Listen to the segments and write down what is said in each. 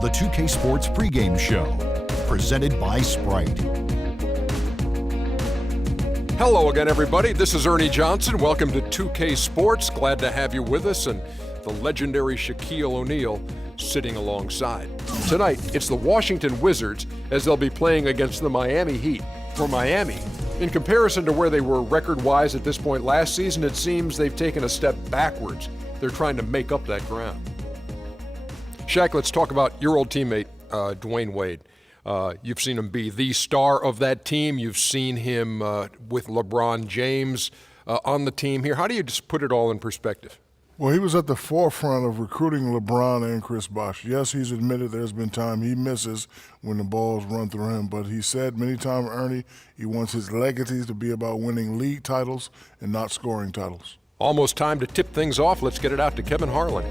the 2K Sports pregame show, presented by Sprite. Hello again, everybody. This is Ernie Johnson. Welcome to 2K Sports. Glad to have you with us, and the legendary Shaquille O'Neal sitting alongside. Tonight, it's the Washington Wizards as they'll be playing against the Miami Heat. For Miami, in comparison to where they were record-wise at this point last season, it seems they've taken a step backwards. They're trying to make up that ground. Shaq, let's talk about your old teammate, Dwayne Wade. You've seen him be the star of that team. You've seen him with LeBron James on the team here. How do you just put it all in perspective? Well, he was at the forefront of recruiting LeBron and Chris Bosh. Yes, he's admitted there's been time he misses when the balls run through him, but he said many times, Ernie, he wants his legacies to be about winning league titles and not scoring titles. Almost time to tip things off. Let's get it out to Kevin Harlan.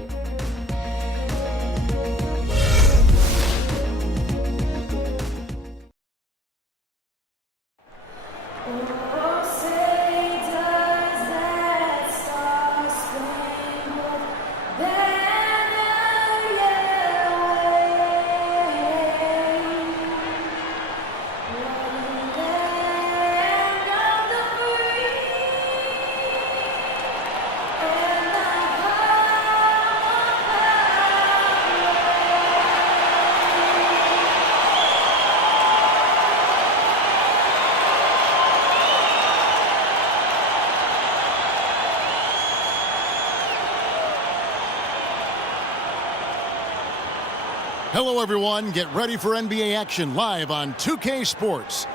Hello, everyone. Get ready for NBA action live on 2K Sports.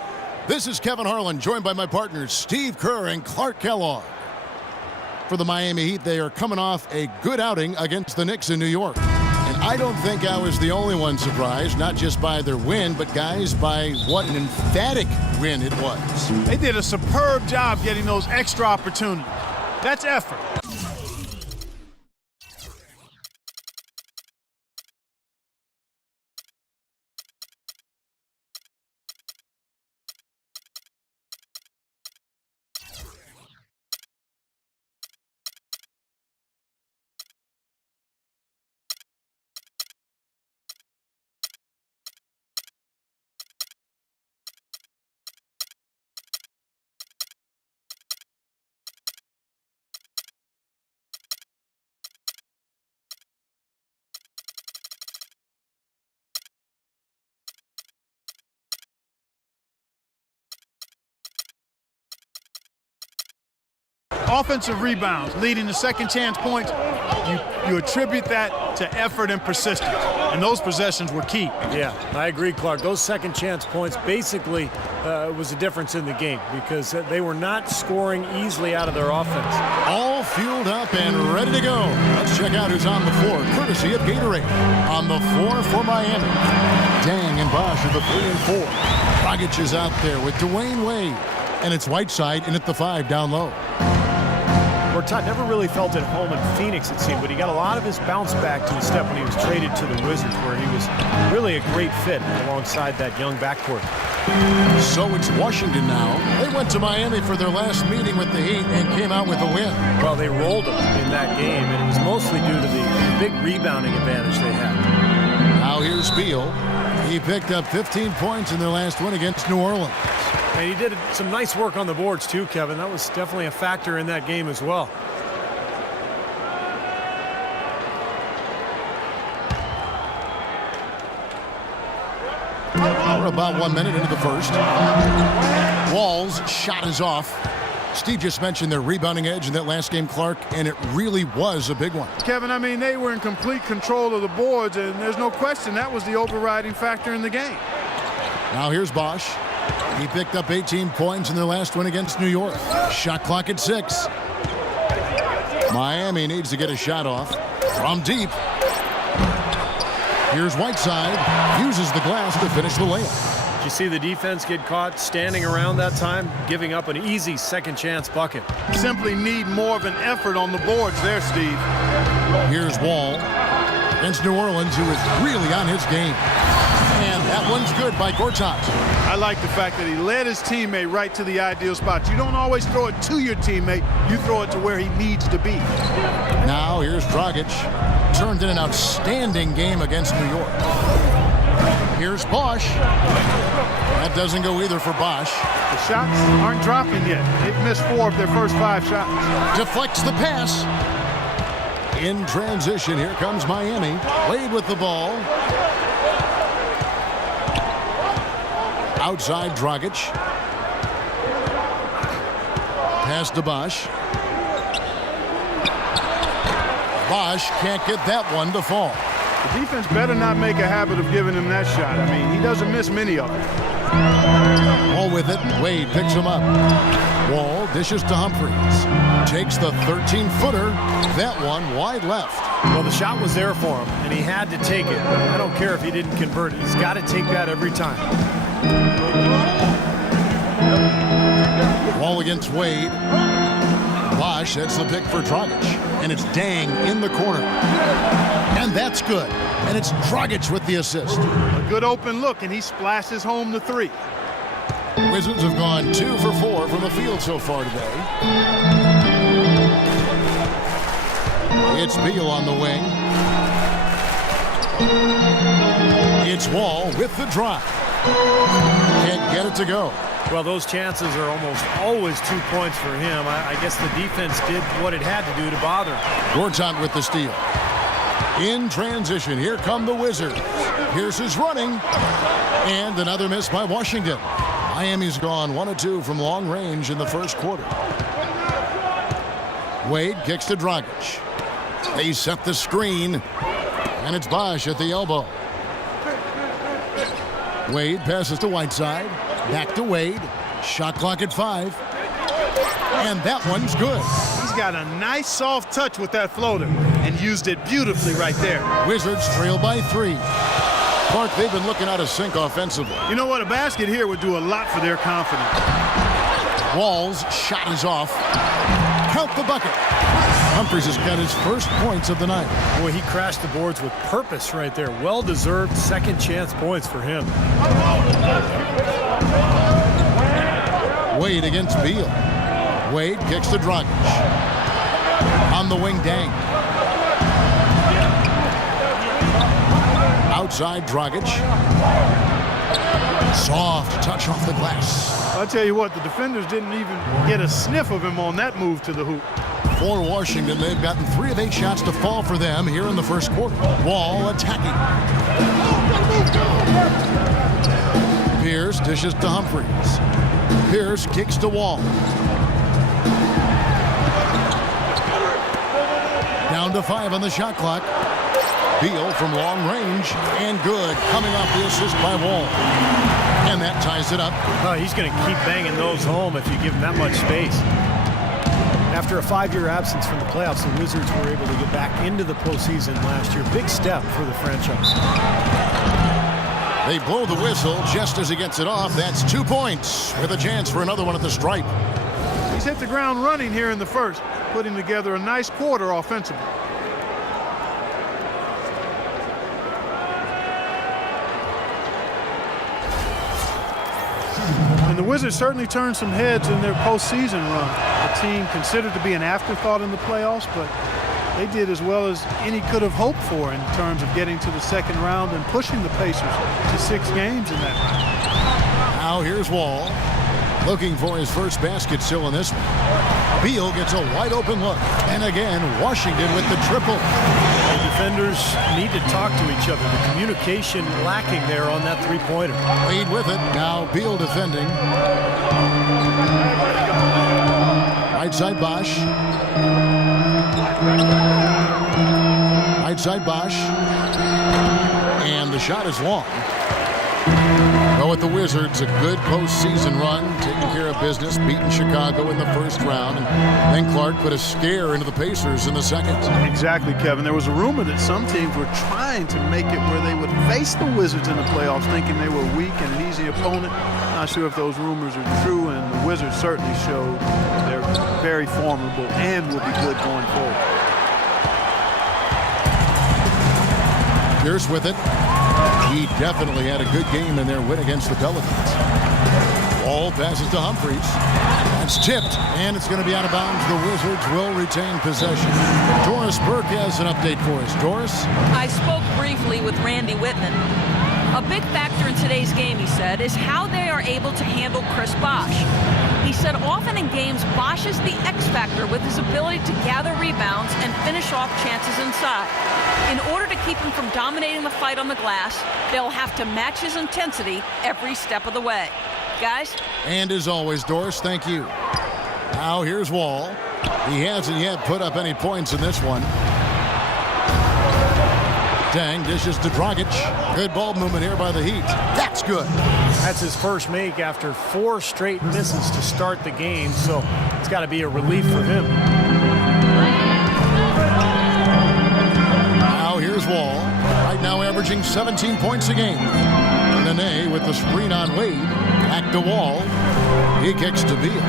This is Kevin Harlan, joined by my partners Steve Kerr and Clark Kellogg. For the Miami Heat, they are coming off a good outing against the Knicks in New York. And I don't think I was the only one surprised, not just by their win, but, guys, by what an emphatic win it was. They did a superb job getting those extra opportunities. That's effort. Offensive rebounds, leading to second chance points, you attribute that to effort and persistence, and those possessions were key. Yeah, I agree, Clark. Those second chance points basically was the difference in the game because they were not scoring easily out of their offense. All fueled up and ready to go. Let's check out who's on the floor, courtesy of Gatorade. On the floor for Miami, Dang and Bosh are the 3 and 4. Dragic is out there with Dwayne Wade, and it's Whiteside in at the 5 down low. Todd never really felt at home in Phoenix, it seemed, but he got a lot of his bounce back to his step when he was traded to the Wizards, where he was really a great fit alongside that young backcourt. So it's Washington now. They went to Miami for their last meeting with the Heat and came out with a win. Well, they rolled them in that game, and it was mostly due to the big rebounding advantage they had. Now here's Beal. He picked up 15 points in their last win against New Orleans. And he did some nice work on the boards, too, Kevin. That was definitely a factor in that game as well. We're about 1 minute into the first. Wall's shot is off. Steve just mentioned their rebounding edge in that last game, Clark, and it really was a big one. Kevin, I mean, they were in complete control of the boards, and there's no question that was the overriding factor in the game. Now here's Bosh. He picked up 18 points in their last win against New York. Shot clock at 6. Miami needs to get a shot off from deep. Here's Whiteside. Uses the glass to finish the layup. Did you see the defense get caught standing around that time, giving up an easy second chance bucket? Simply need more of an effort on the boards there, Steve. Here's Wall against New Orleans, who is really on his game. And That one's good by Gortat. I like the fact that he led his teammate right to the ideal spot. You don't always throw it to your teammate. You throw it to where he needs to be. Now here's Dragic. Turned in an outstanding game against New York. Here's Bosh. That doesn't go either for Bosh. The shots aren't dropping yet. They've missed 4 of their first 5 shots. Deflects the pass. In transition, here comes Miami. Wade with the ball. Outside Dragic. Pass to Bosh. Bosh can't get that one to fall. The defense better not make a habit of giving him that shot. I mean, he doesn't miss many of them. Wall with it. Wade picks him up. Wall dishes to Humphries. Takes the 13-footer. That one wide left. Well, the shot was there for him, and he had to take it. I don't care if he didn't convert it. He's got to take that every time. Wall against Wade. Bosh sets the pick for Dragic. And it's Dang in the corner. And that's good. And it's Dragic with the assist. A good open look, and he splashes home the 3. Wizards have gone 2 for 4 from the field so far today. It's Beal on the wing. It's Wall with the drive. Can't get it to go. Well, those chances are almost always 2 points for him. I guess the defense did what it had to do to bother him. Gortat with the steal. In transition, here come the Wizards. Here's his running. And another miss by Washington. Miami's gone 1 of 2 from long range in the first quarter. Wade kicks to Dragic. They set the screen. And it's Bosh at the elbow. Wade passes to Whiteside. Back to Wade. Shot clock at 5. And that one's good. He's got a nice soft touch with that floater and used it beautifully right there. Wizards trail by 3. Clark, they've been looking out of sync offensively. You know what? A basket here would do a lot for their confidence. Wall's shot is off. Count the bucket. Humphries has got his first points of the night. Boy, he crashed the boards with purpose right there. Well-deserved second chance points for him. Wade against Beal. Wade kicks to Dragic. On the wing, Dang. Outside Dragic. Soft touch off the glass. I'll tell you what, the defenders didn't even get a sniff of him on that move to the hoop. For Washington, they've gotten 3 of 8 shots to fall for them here in the first quarter. Wall attacking. Pierce dishes to Humphries. Pierce kicks to Wall. Down to 5 on the shot clock. Beal from long range and good, coming off the assist by Wall. And that ties it up. Oh, he's going to keep banging those home if you give him that much space. After a 5-year absence from the playoffs, the Wizards were able to get back into the postseason last year. Big step for the franchise. They blow the whistle just as he gets it off. That's 2 points with a chance for another one at the stripe. He's hit the ground running here in the first, putting together a nice quarter offensively. And the Wizards certainly turned some heads in their postseason run. A team considered to be an afterthought in the playoffs, but they did as well as any could have hoped for in terms of getting to the second round and pushing the Pacers to 6 games in that round. Now here's Wall, looking for his first basket still in this one. Beal gets a wide open look. And again, Washington with the triple. The defenders need to talk to each other. The communication lacking there on that three-pointer. Wade with it. Now Beal defending. Right side Bosh. Right side Bosh. And the shot is long. Well, with the Wizards, a good postseason run, taking care of business, beating Chicago in the first round, and then Clark put a scare into the Pacers in the second. Exactly, Kevin. There was a rumor that some teams were trying to make it where they would face the Wizards in the playoffs, thinking they were weak and an easy opponent. Not sure if those rumors are true, and the Wizards certainly showed they're very formidable and will be good going forward. Pierce with it. He definitely had a good game in their win against the Pelicans. Wall passes to Humphries. That's tipped, and it's going to be out of bounds. The Wizards will retain possession. Doris Burke has an update for us. Doris? I spoke briefly with Randy Whitman. A big factor in today's game, he said, is how they are able to handle Chris Bosh. He said often in games, Bosh is the X factor with his ability to gather rebounds and finish off chances inside. In order to keep him from dominating the fight on the glass, they'll have to match his intensity every step of the way. Guys? And as always, Doris, thank you. Now here's Wall. He hasn't yet put up any points in this one. Dang dishes to Dragic. Good ball movement here by the Heat. That's good. That's his first make after 4 straight misses to start the game, so it's got to be a relief for him. Now here's Wall. Right now averaging 17 points a game. Nene with the screen on Wade. Back to Wall. He kicks to Beal.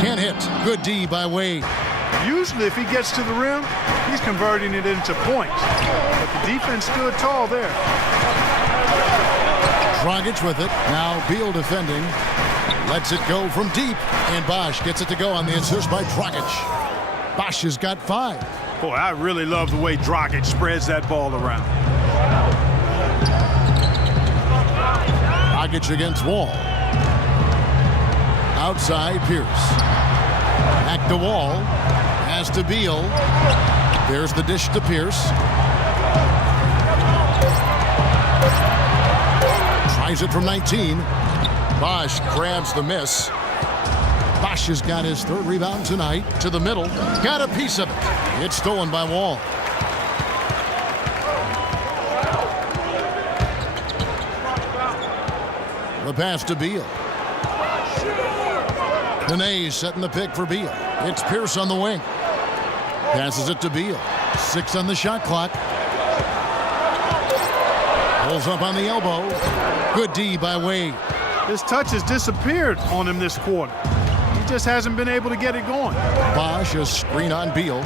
Can't hit. Good D by Wade. Usually if he gets to the rim, he's converting it into points. But the defense stood tall there. Dragic with it. Now Beal defending. Lets it go from deep. And Bosh gets it to go on the assist by Dragic. Bosh has got 5. Boy, I really love the way Dragic spreads that ball around. Dragic against Wall. Outside Pierce. Back to Wall. Pass to Beal. There's the dish to Pierce. Tries it from 19. Bosh grabs the miss. Bosh has got his 3rd rebound tonight. To the middle. Got a piece of it. It's stolen by Wall. The pass to Beal. Nene setting the pick for Beal. It's Pierce on the wing. Passes it to Beal. 6 on the shot clock. Pulls up on the elbow. Good D by Wade. His touch has disappeared on him this quarter. He just hasn't been able to get it going. Bosh, a screen on Beal.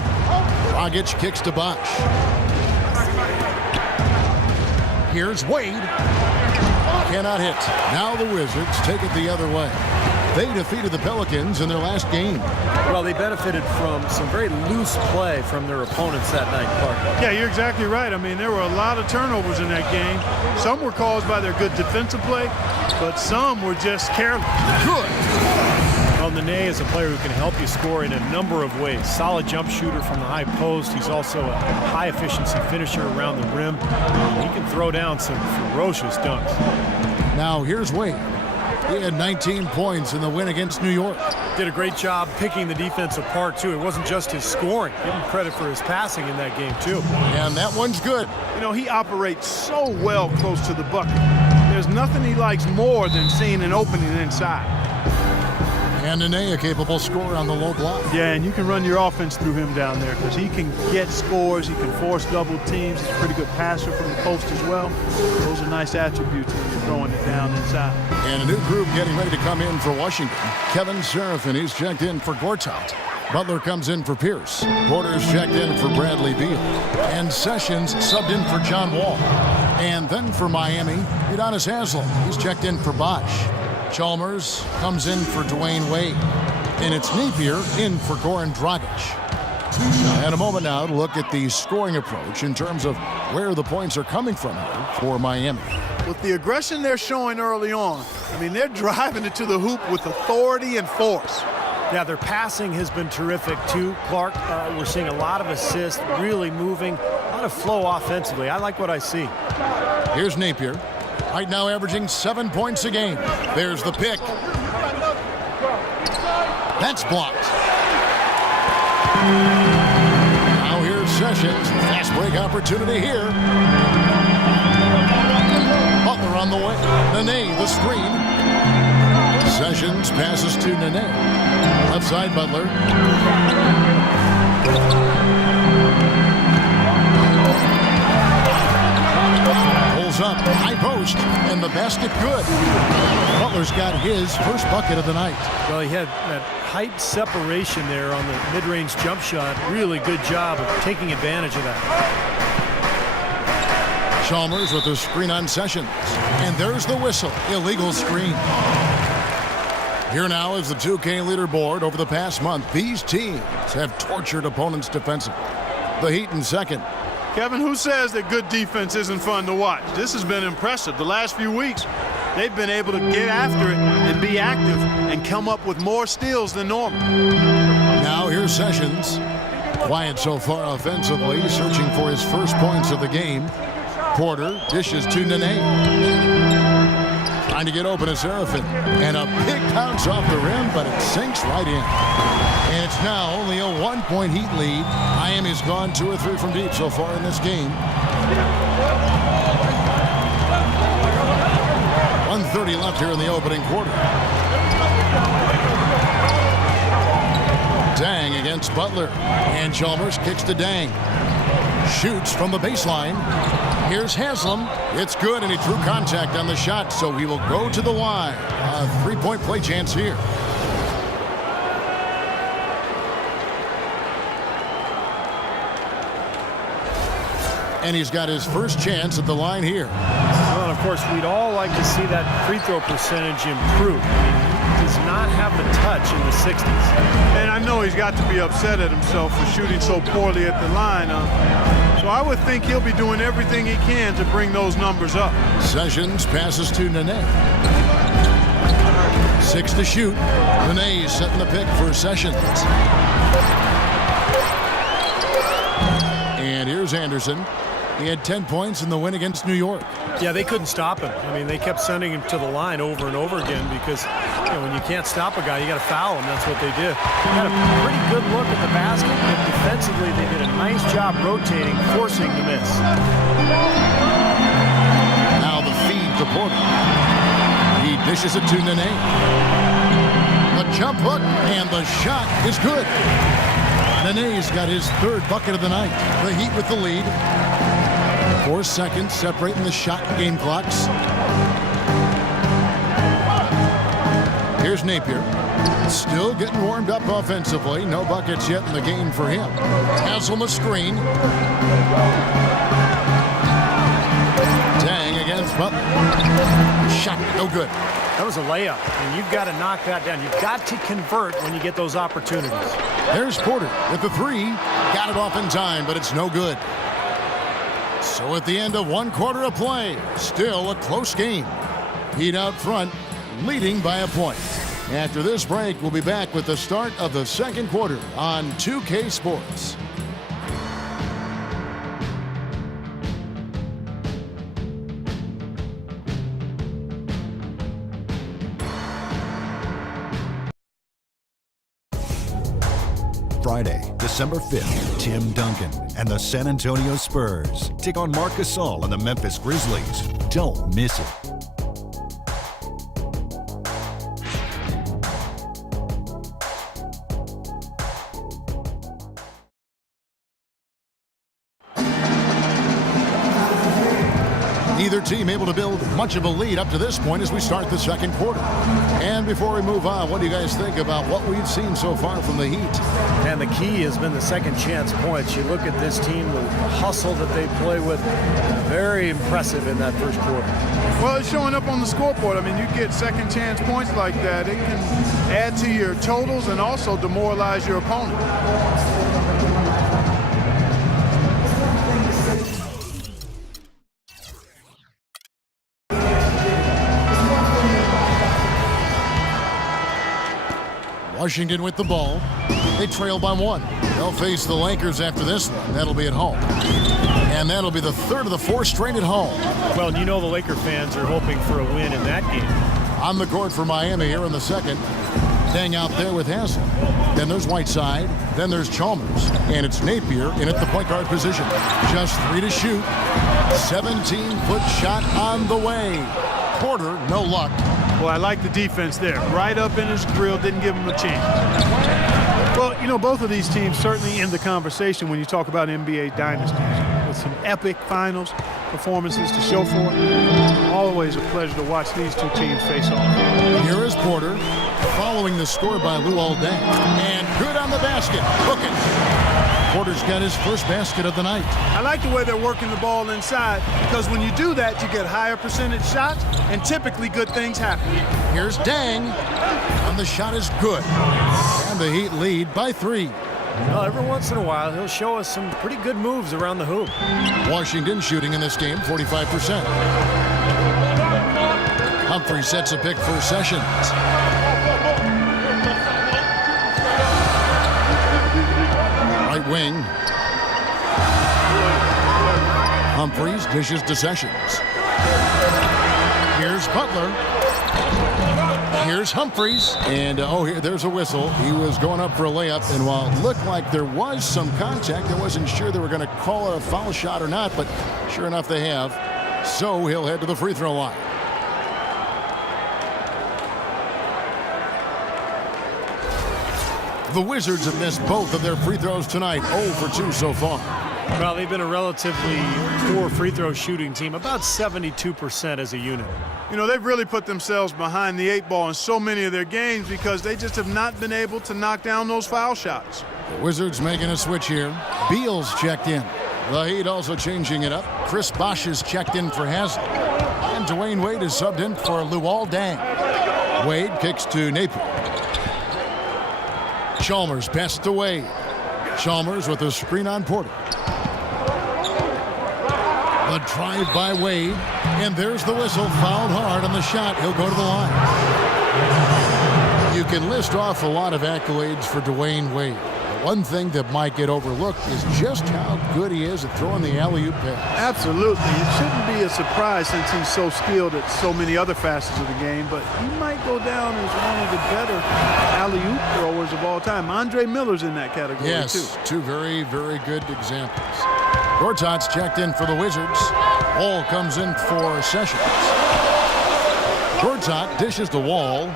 Dragic kicks to Bosh. Here's Wade. Cannot hit. Now the Wizards take it the other way. They defeated the Pelicans in their last game. Well, they benefited from some very loose play from their opponents that night, Clark. Yeah, you're exactly right. I mean, there were a lot of turnovers in that game. Some were caused by their good defensive play, but some were just careless. Good. Well, Nene is a player who can help you score in a number of ways. Solid jump shooter from the high post. He's also a high-efficiency finisher around the rim. He can throw down some ferocious dunks. Now here's Wade. He had 19 points in the win against New York. Did a great job picking the defense apart, too. It wasn't just his scoring. Give him credit for his passing in that game, too. And that one's good. You know, he operates so well close to the bucket. There's nothing he likes more than seeing an opening inside. And Nene, a capable scorer on the low block. Yeah, and you can run your offense through him down there because he can get scores. He can force double teams. He's a pretty good passer from the post as well. Those are nice attributes when you're throwing it down inside. And a new group getting ready to come in for Washington. Kevin Serafin, he's checked in for Gortat. Butler comes in for Pierce. Porter's checked in for Bradley Beal. And Sessions subbed in for John Wall. And then for Miami, Udonis Haslem. He's checked in for Bosh. Chalmers comes in for Dwayne Wade. And it's Napier in for Goran Dragic. And a moment now to look at the scoring approach in terms of where the points are coming from here for Miami. With the aggression they're showing early on, I mean, they're driving it to the hoop with authority and force. Yeah, their passing has been terrific, too, Clark. We're seeing a lot of assists, really moving, a lot of flow offensively. I like what I see. Here's Napier. Right now averaging 7 points a game. There's the pick. That's blocked. Now here's Sessions. Fast break opportunity here. Butler on the way. Nene, the screen. Sessions passes to Nene. Left side, Butler. Up, high post, and the basket good. Butler's got his first bucket of the night. Well, he had that height separation there on the mid-range jump shot. Really good job of taking advantage of that. Chalmers with the screen on Sessions. And there's the whistle. Illegal screen. Here now is the 2K leaderboard. Over the past month, these teams have tortured opponents defensively. The Heat in second. Kevin, who says that good defense isn't fun to watch? This has been impressive. The last few weeks, they've been able to get after it and be active and come up with more steals than normal. Now here's Sessions. Quiet so far offensively, searching for his first points of the game. Porter dishes to Nene. Trying to get open is Seraphin. And a big bounce off the rim, but it sinks right in. And it's now only a 1-point Heat lead. Miami's gone 2 or 3 from deep so far in this game. 1:30 left here in the opening quarter. Dang against Butler. And Chalmers kicks to Dang. Shoots from the baseline. Here's Haslam. It's good, and he drew contact on the shot, so he will go to the line. A 3-point play chance here. And he's got his first chance at the line here. Well, and of course, we'd all like to see that free throw percentage improve. He does not have the touch in the 60s. And I know he's got to be upset at himself for shooting so poorly at the line. So I would think he'll be doing everything he can to bring those numbers up. Sessions passes to Nene. 6 to shoot. Nene's setting the pick for Sessions. And here's Anderson. He had 10 points in the win against New York. Yeah, they couldn't stop him. I mean, they kept sending him to the line over and over again because, you know, when you can't stop a guy, you got to foul him. That's what they did. They had a pretty good look at the basket, but defensively they did a nice job rotating, forcing the miss. Now the feed to Porter. He dishes it to Nene. The jump hook, and the shot is good. Nene's got his 3rd bucket of the night. The Heat with the lead. 4 seconds separating the shot and game clocks. Here's Napier. Still getting warmed up offensively. No buckets yet in the game for him. Haslam a screen. Dang against Butler. Shot no good. That was a layup, and you've got to knock that down. You've got to convert when you get those opportunities. There's Porter with the 3. Got it off in time, but it's no good. So at the end of 1 quarter of play, still a close game. Heat out front, leading by a point. After this break, we'll be back with the start of the 2nd quarter on 2K Sports. Friday, December 5th, Tim Duncan and the San Antonio Spurs take on Marc Gasol and the Memphis Grizzlies. Don't miss it. Neither team able to build much of a lead up to this point as we start the 2nd quarter. And before we move on, what do you guys think about what we've seen so far from the Heat? And the key has been the second chance points. You look at this team, the hustle that they play with, very impressive in that first quarter. Well, it's showing up on the scoreboard. I mean, you get second chance points like that. It can add to your totals and also demoralize your opponent. Washington with the ball. They trail by 1. They'll face the Lakers after this one. That'll be at home. And that'll be the 3rd of the 4 straight at home. Well, you know the Laker fans are hoping for a win in that game. On the court for Miami here in the 2nd. Dang out there with Haslam. Then there's Whiteside. Then there's Chalmers. And it's Napier in at the point guard position. Just 3 to shoot. 17-foot shot on the way. Porter, no luck. Well, I like the defense there. Right up in his grill, didn't give him a chance. Well, you know, both of these teams certainly in the conversation when you talk about NBA dynasties. With some epic finals performances to show for it. Always a pleasure to watch these 2 teams face off. Here is Porter, following the score by Luol Deng. And good on the basket. Booking. Porter's got his first basket of the night. I like the way they're working the ball inside because when you do that, you get higher percentage shots and typically good things happen. Here's Dang, and the shot is good. And the Heat lead by 3. Well, every once in a while, he'll show us some pretty good moves around the hoop. Washington shooting in this game 45%. Humphrey sets a pick for Sessions. Right wing. Humphreys dishes to Sessions. Here's Butler. Here's Humphreys. And, here, there's a whistle. He was going up for a layup. And while it looked like there was some contact, I wasn't sure they were going to call it a foul shot or not. But sure enough, they have. So he'll head to the free throw line. The Wizards have missed both of their free throws tonight. 0 for 2 so far. Well, they've been a relatively poor free throw shooting team, about 72% as a unit. You know, they've really put themselves behind the 8 ball in so many of their games because they just have not been able to knock down those foul shots. The Wizards making a switch here. Beal's checked in. The Heat also changing it up. Chris Bosh is checked in for Haslem. And Dwayne Wade is subbed in for Luol Deng. Wade kicks to Napier. Chalmers passes to Wade. Chalmers with a screen on Porter. The drive by Wade. And there's the whistle. Fouled hard on the shot. He'll go to the line. You can list off a lot of accolades for Dwayne Wade. One thing that might get overlooked is just how good he is at throwing the alley-oop pass. Absolutely. It shouldn't be a surprise since he's so skilled at so many other facets of the game, but he might go down as one of the better alley-oop throwers of all time. Andre Miller's in that category, too. Yes, 2 very, very good examples. Gortat's checked in for the Wizards. Wall comes in for Sessions. Gortat dishes the Wall.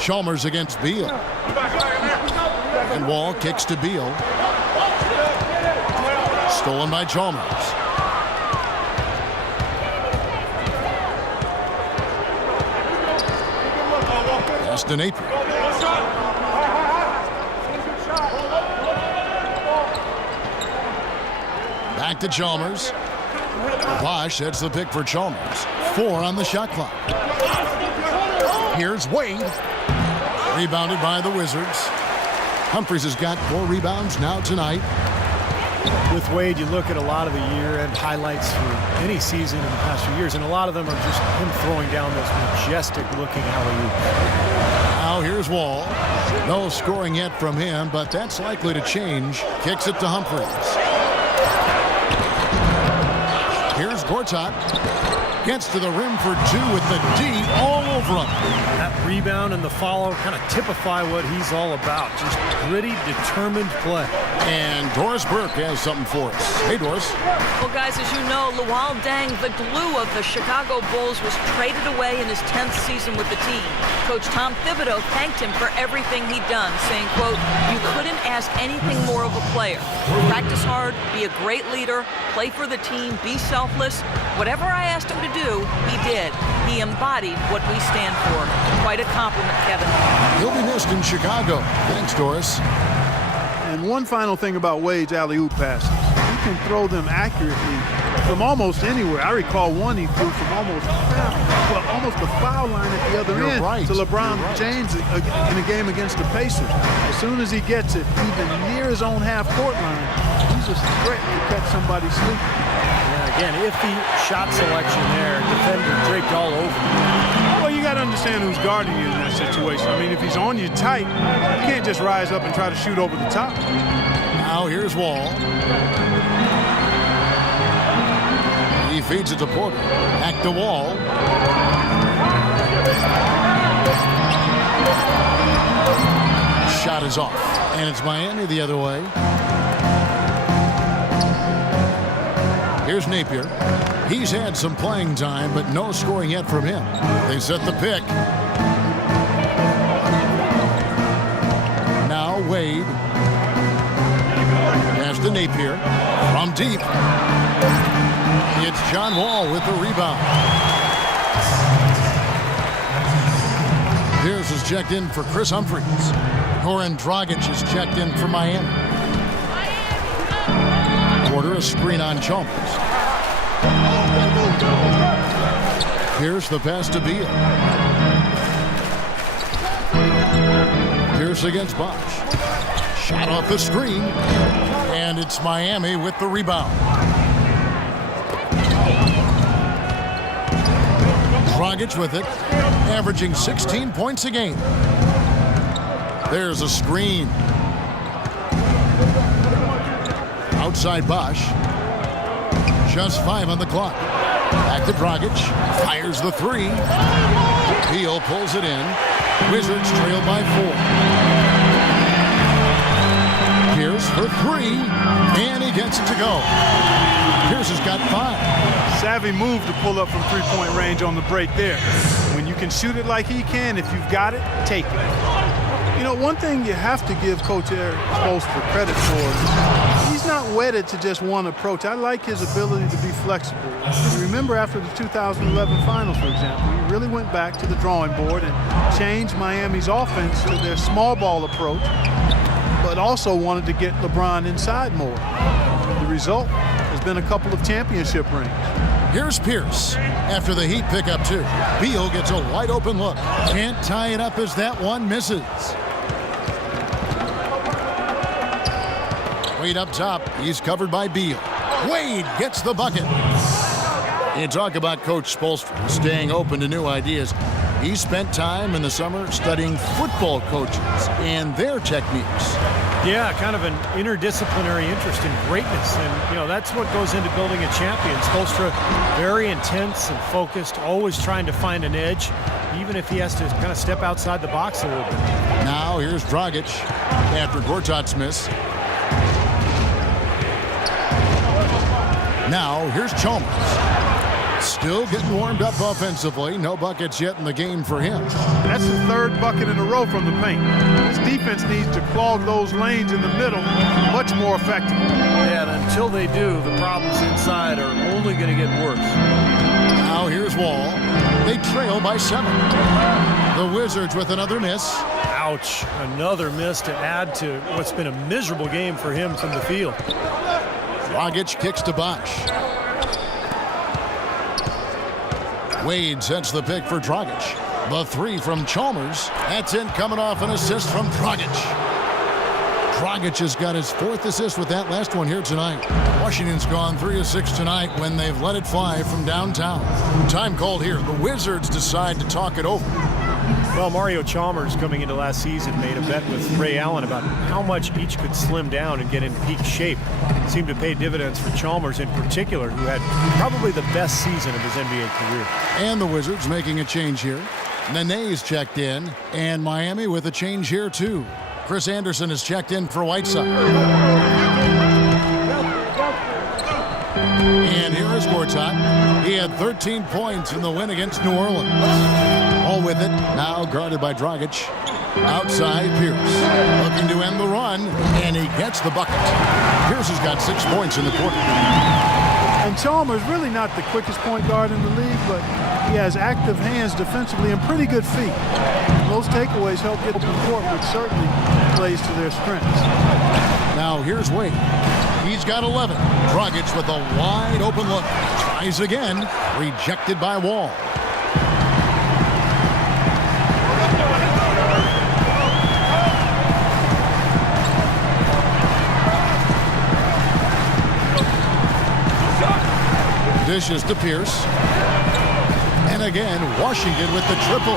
Chalmers against Beal. And Wall kicks to Beal. Stolen by Chalmers. Pass to Napier. Back to Chalmers. Bosh sets the pick for Chalmers. 4 on the shot clock. Here's Wade. Rebounded by the Wizards. Humphreys has got 4 rebounds now tonight. With Wade, you look at a lot of the year-end highlights for any season in the past few years, and a lot of them are just him throwing down those majestic-looking alley-oops. Now here's Wall. No scoring yet from him, but that's likely to change. Kicks it to Humphreys. Here's Gortat. Gets to the rim for 2 with the D all over him. That rebound and the follow kind of typify what he's all about. Just gritty, determined play. And Doris Burke has something for us. Hey, Doris. Well, guys, as you know, Luol Deng, the glue of the Chicago Bulls, was traded away in his 10th season with the team. Coach Tom Thibodeau thanked him for everything he'd done, saying, quote, "You couldn't ask anything more of a player. Practice hard, be a great leader, play for the team, be selfless. Whatever I asked him to do, he did. He embodied what we stand for." Quite a compliment, Kevin. He'll be missed in Chicago. Thanks, Doris. And one final thing about Wade's alley-oop passes. He can throw them accurately from almost anywhere. I recall one he threw from almost the foul line at the other end to LeBron James in a game against the Pacers. As soon as he gets it, even near his own half-court line, he's a threat to catch somebody sleeping. Yeah, again, iffy shot selection there. Defender draped all over him. Well, you got to understand who's guarding you in that situation. I mean, if he's on you tight, you can't just rise up and try to shoot over the top. Now here's Wall. He feeds it to Porter. Back to Wall. Shot is off. And it's Miami the other way. Here's Napier. He's had some playing time, but no scoring yet from him. They set the pick. Now Wade. Pass to Napier. From deep. It's John Wall with the rebound. Pierce is checked in for Chris Humphries. Goran Dragic is checked in for Miami. Porter, a screen on Chalmers. Pierce the pass to Beal. Pierce against Bosh. Shot off the screen. And it's Miami with the rebound. Dragic with it, averaging 16 points a game. There's a screen. Outside Bosh. Just 5 on the clock. Back to Dragic. Fires the 3. Beal pulls it in. Wizards trail by 4. Pierce for 3. And he gets it to go. Pierce has got 5. Savvy move to pull up from three-point range on the break there. When you can shoot it like he can, if you've got it, take it. You know, one thing you have to give Coach Eric Spoelstra credit for, he's not wedded to just one approach. I like his ability to be flexible. You remember after the 2011 finals, for example, he really went back to the drawing board and changed Miami's offense to their small ball approach, but also wanted to get LeBron inside more. The result has been a couple of championship rings. Here's Pierce after the Heat pick up 2. Beal gets a wide open look. Can't tie it up as that one misses. Wade up top. He's covered by Beal. Wade gets the bucket. You talk about Coach Spoelstra staying open to new ideas. He spent time in the summer studying football coaches and their techniques. Yeah, kind of an interdisciplinary interest in greatness. And, you know, that's what goes into building a champion. Spoelstra, very intense and focused, always trying to find an edge, even if he has to kind of step outside the box a little bit. Now here's Dragic after Gortat's miss. Now here's Chalmers. Still getting warmed up offensively. No buckets yet in the game for him. That's the 3rd bucket in a row from the paint. This defense needs to clog those lanes in the middle much more effectively. Yeah, and until they do, the problems inside are only going to get worse. Now here's Wall. They trail by 7. The Wizards with another miss. Ouch. Another miss to add to what's been a miserable game for him from the field. Dragic kicks to Bosh. Wade sets the pick for Dragic. The 3 from Chalmers. That's in, coming off an assist from Dragic. Dragic has got his 4th assist with that last one here tonight. Washington's gone 3 of 6 tonight when they've let it fly from downtown. Time called here. The Wizards decide to talk it over. Well, Mario Chalmers, coming into last season, made a bet with Ray Allen about how much each could slim down and get in peak shape. It seemed to pay dividends for Chalmers in particular, who had probably the best season of his NBA career. And the Wizards making a change here. Nene's checked in, and Miami with a change here too. Chris Anderson is checked in for Whiteside. And here is Gortat. He had 13 points in the win against New Orleans. All with it, now guarded by Dragic. Outside, Pierce. Looking to end the run, and he gets the bucket. Pierce has got 6 points in the quarter. And Chalmers really not the quickest point guard in the league, but he has active hands defensively and pretty good feet. Those takeaways help get to the court, which certainly plays to their strengths. Now here's Wade. He's got 11. Dragic with a wide open look. Tries again. Rejected by Wall. Dishes to Pierce. And again, Washington with the triple.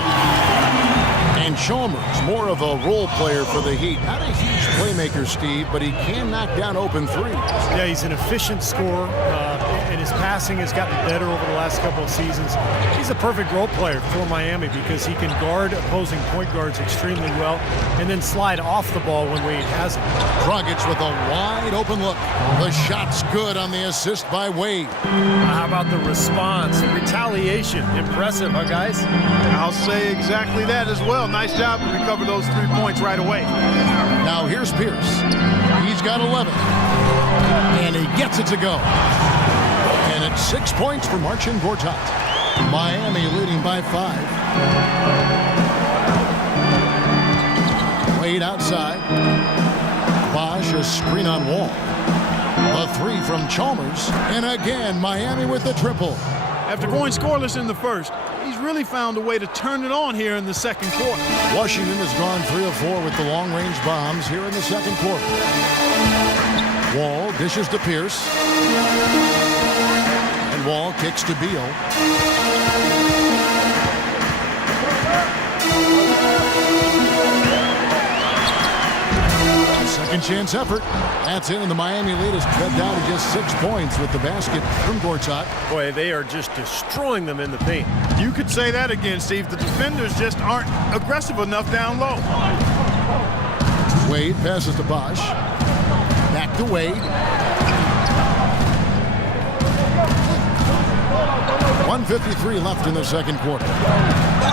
And Chalmers, more of a role player for the Heat. Not a huge playmaker, Steve, but he can knock down open threes. Yeah, he's an efficient scorer, and his passing has gotten better over the last couple of seasons. He's a perfect role player for Miami because he can guard opposing point guards extremely well and then slide off the ball when Wade has it. Dragic with a wide open look. The shot's good on the assist by Wade. How about the response? Retaliation. Impressive, huh, guys? I'll say exactly that as well. Nice job to recover those 3 points right away. Now here's Pierce. He's got 11. And he gets it to go. And it's 6 points for Marcin Gortat. Miami leading by 5. outside. Bosh, a screen on Wall. A three from Chalmers. And again, Miami with the triple. After going scoreless in the first, he's really found a way to turn it on here in the second quarter. Washington has gone 3 of 4 with the long-range bombs here in the second quarter. Wall dishes to Pierce. And Wall kicks to Beal. Second chance effort. That's in, and the Miami lead is cut down to just 6 points with the basket from Gortat. Boy, they are just destroying them in the paint. You could say that again, Steve. The defenders just aren't aggressive enough down low. Wade passes to Bosh. Back to Wade. 1:53 left in the second quarter.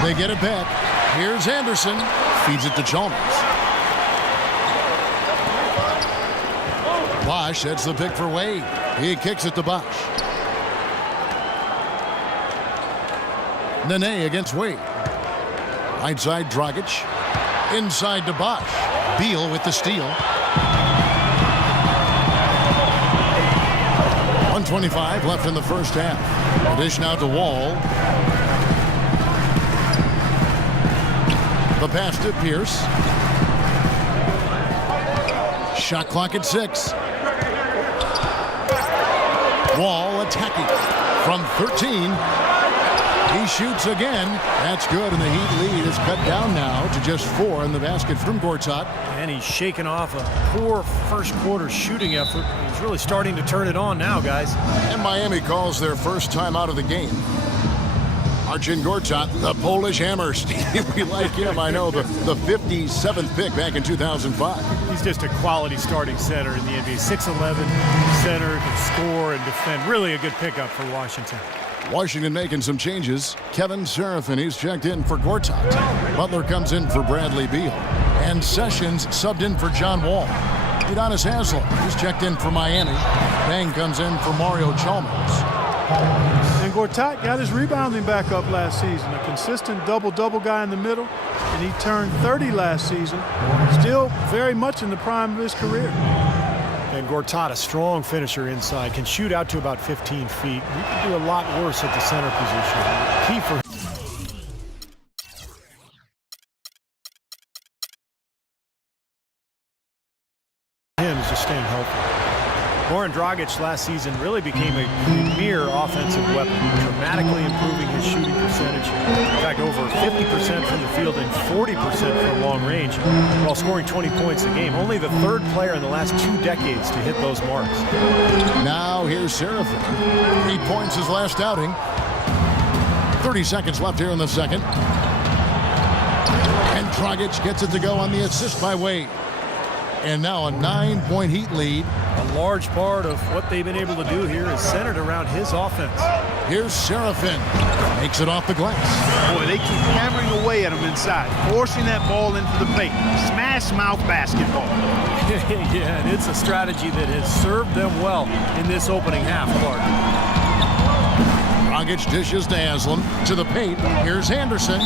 They get it back. Here's Anderson. Feeds it to Chalmers. Bosh sets the pick for Wade. He kicks it to Bosh. Nene against Wade. Right side, Dragic. Inside to Bosh. Beal with the steal. 1:25 left in the first half. A dish now to Wall. The pass to Pierce. Shot clock at 6. Wall attacking from 13. He shoots again. That's good, and the Heat lead is cut down now to just 4 in the basket from Gortat. And he's shaking off a poor first quarter shooting effort. He's really starting to turn it on now, guys. And Miami calls their first time out of the game. Marcin Gortat, the Polish hammer. Steve, we like him. I know, the 57th pick back in 2005. He's just a quality starting center in the NBA. 6'11", center, can score and defend. Really a good pickup for Washington. Washington making some changes. Kevin Seraphin, he's checked in for Gortat. Butler comes in for Bradley Beal. And Sessions subbed in for John Wall. Udonis Haslem, he's checked in for Miami. Bang comes in for Mario Chalmers. And Gortat got his rebounding back up last season. A consistent double-double guy in the middle. And he turned 30 last season. Still very much in the prime of his career. And Gortat, a strong finisher inside, can shoot out to about 15 feet. He can do a lot worse at the center position. Key for him is just staying healthy. Goran Dragic last season really became a premier offensive weapon, dramatically improving his shooting percentage. In fact, over 50% from the field and 40% from long range, while scoring 20 points a game. Only the 3rd player in the last 2 decades to hit those marks. Now here's Seraphin. 8 points his last outing. 30 seconds left here in the second. And Dragic gets it to go on the assist by Wade. And now a 9-point Heat lead. A large part of what they've been able to do here is centered around his offense. Here's Seraphin. Makes it off the glass. Boy, they keep hammering away at him inside, forcing that ball into the paint. Smash mouth basketball. Yeah, and it's a strategy that has served them well in this opening half, Clark. Dragic dishes to Haslem. To the paint. Here's Anderson.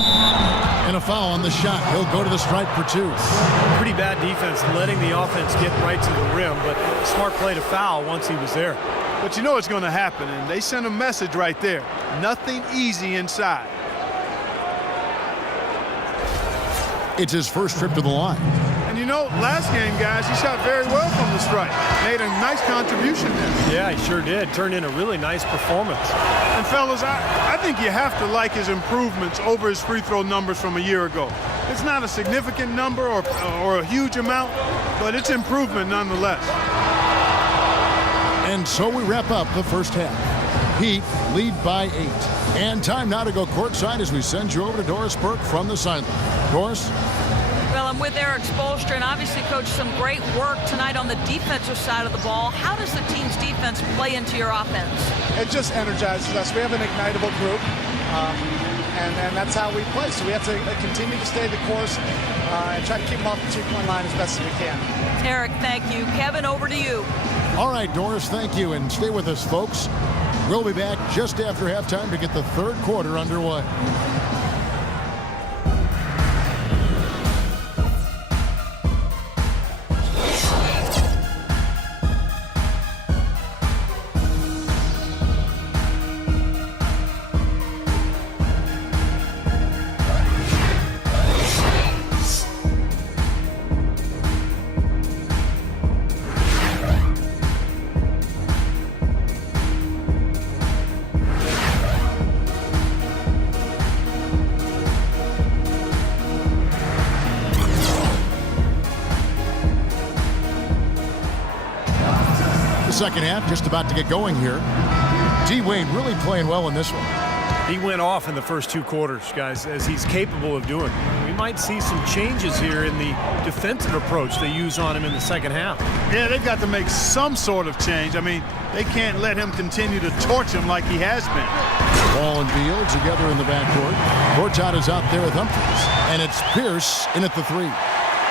And a foul on the shot. He'll go to the stripe for 2. Pretty bad defense, letting the offense get right to the rim, but smart play to foul once he was there. But you know what's going to happen, and they sent a message right there. Nothing easy inside. It's his first trip to the line. And you know, last game, guys, he shot very well from the stripe. Made a nice contribution there. Yeah, he sure did. Turned in a really nice performance. And fellas, I think you have to like his improvements over his free throw numbers from a year ago. It's not a significant number or a huge amount, but it's improvement nonetheless. And so we wrap up the first half. Heat lead by 8. And time now to go courtside as we send you over to Doris Burke from the sideline. Doris? Well, I'm with Eric Spoelstra, and obviously, Coach, some great work tonight on the defensive side of the ball. How does the team's defense play into your offense? It just energizes us. We have an ignitable group, and that's how we play. So we have to continue to stay the course and try to keep them off the 3-point line as best as we can. Eric, thank you. Kevin, over to you. All right, Doris, thank you. And stay with us, folks. We'll be back just after halftime to get the third quarter underway. second half just about to get going here. Dwayne really playing well in this one. He went off in the first 2 quarters, guys, as he's capable of doing. We might see some changes here in the defensive approach they use on him in the second half. Yeah, they've got to make some sort of change. I mean, they can't let him continue to torch him like he has been. Ball and Beal together in the backcourt. Gortat is out there with Humphries. And it's Pierce in at the 3.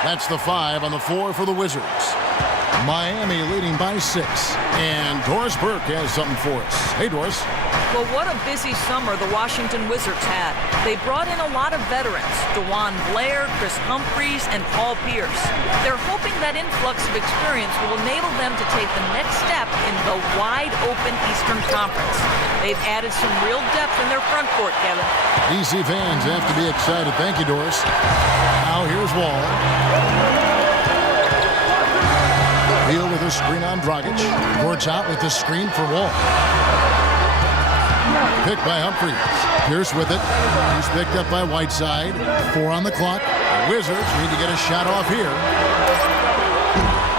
That's the 5 on the floor for the Wizards. Miami leading by 6. And Doris Burke has something for us. Hey, Doris. Well, what a busy summer the Washington Wizards had. They brought in a lot of veterans, DeJuan Blair, Chris Humphries, and Paul Pierce. They're hoping that influx of experience will enable them to take the next step in the wide-open Eastern Conference. They've added some real depth in their front court, Kevin. DC fans have to be excited. Thank you, Doris. Now here's Wall. Beal with a screen on Dragic. Gortat with the screen for Wall. Picked by Humphries. Pierce with it. He's picked up by Whiteside. 4 on the clock. The Wizards need to get a shot off here.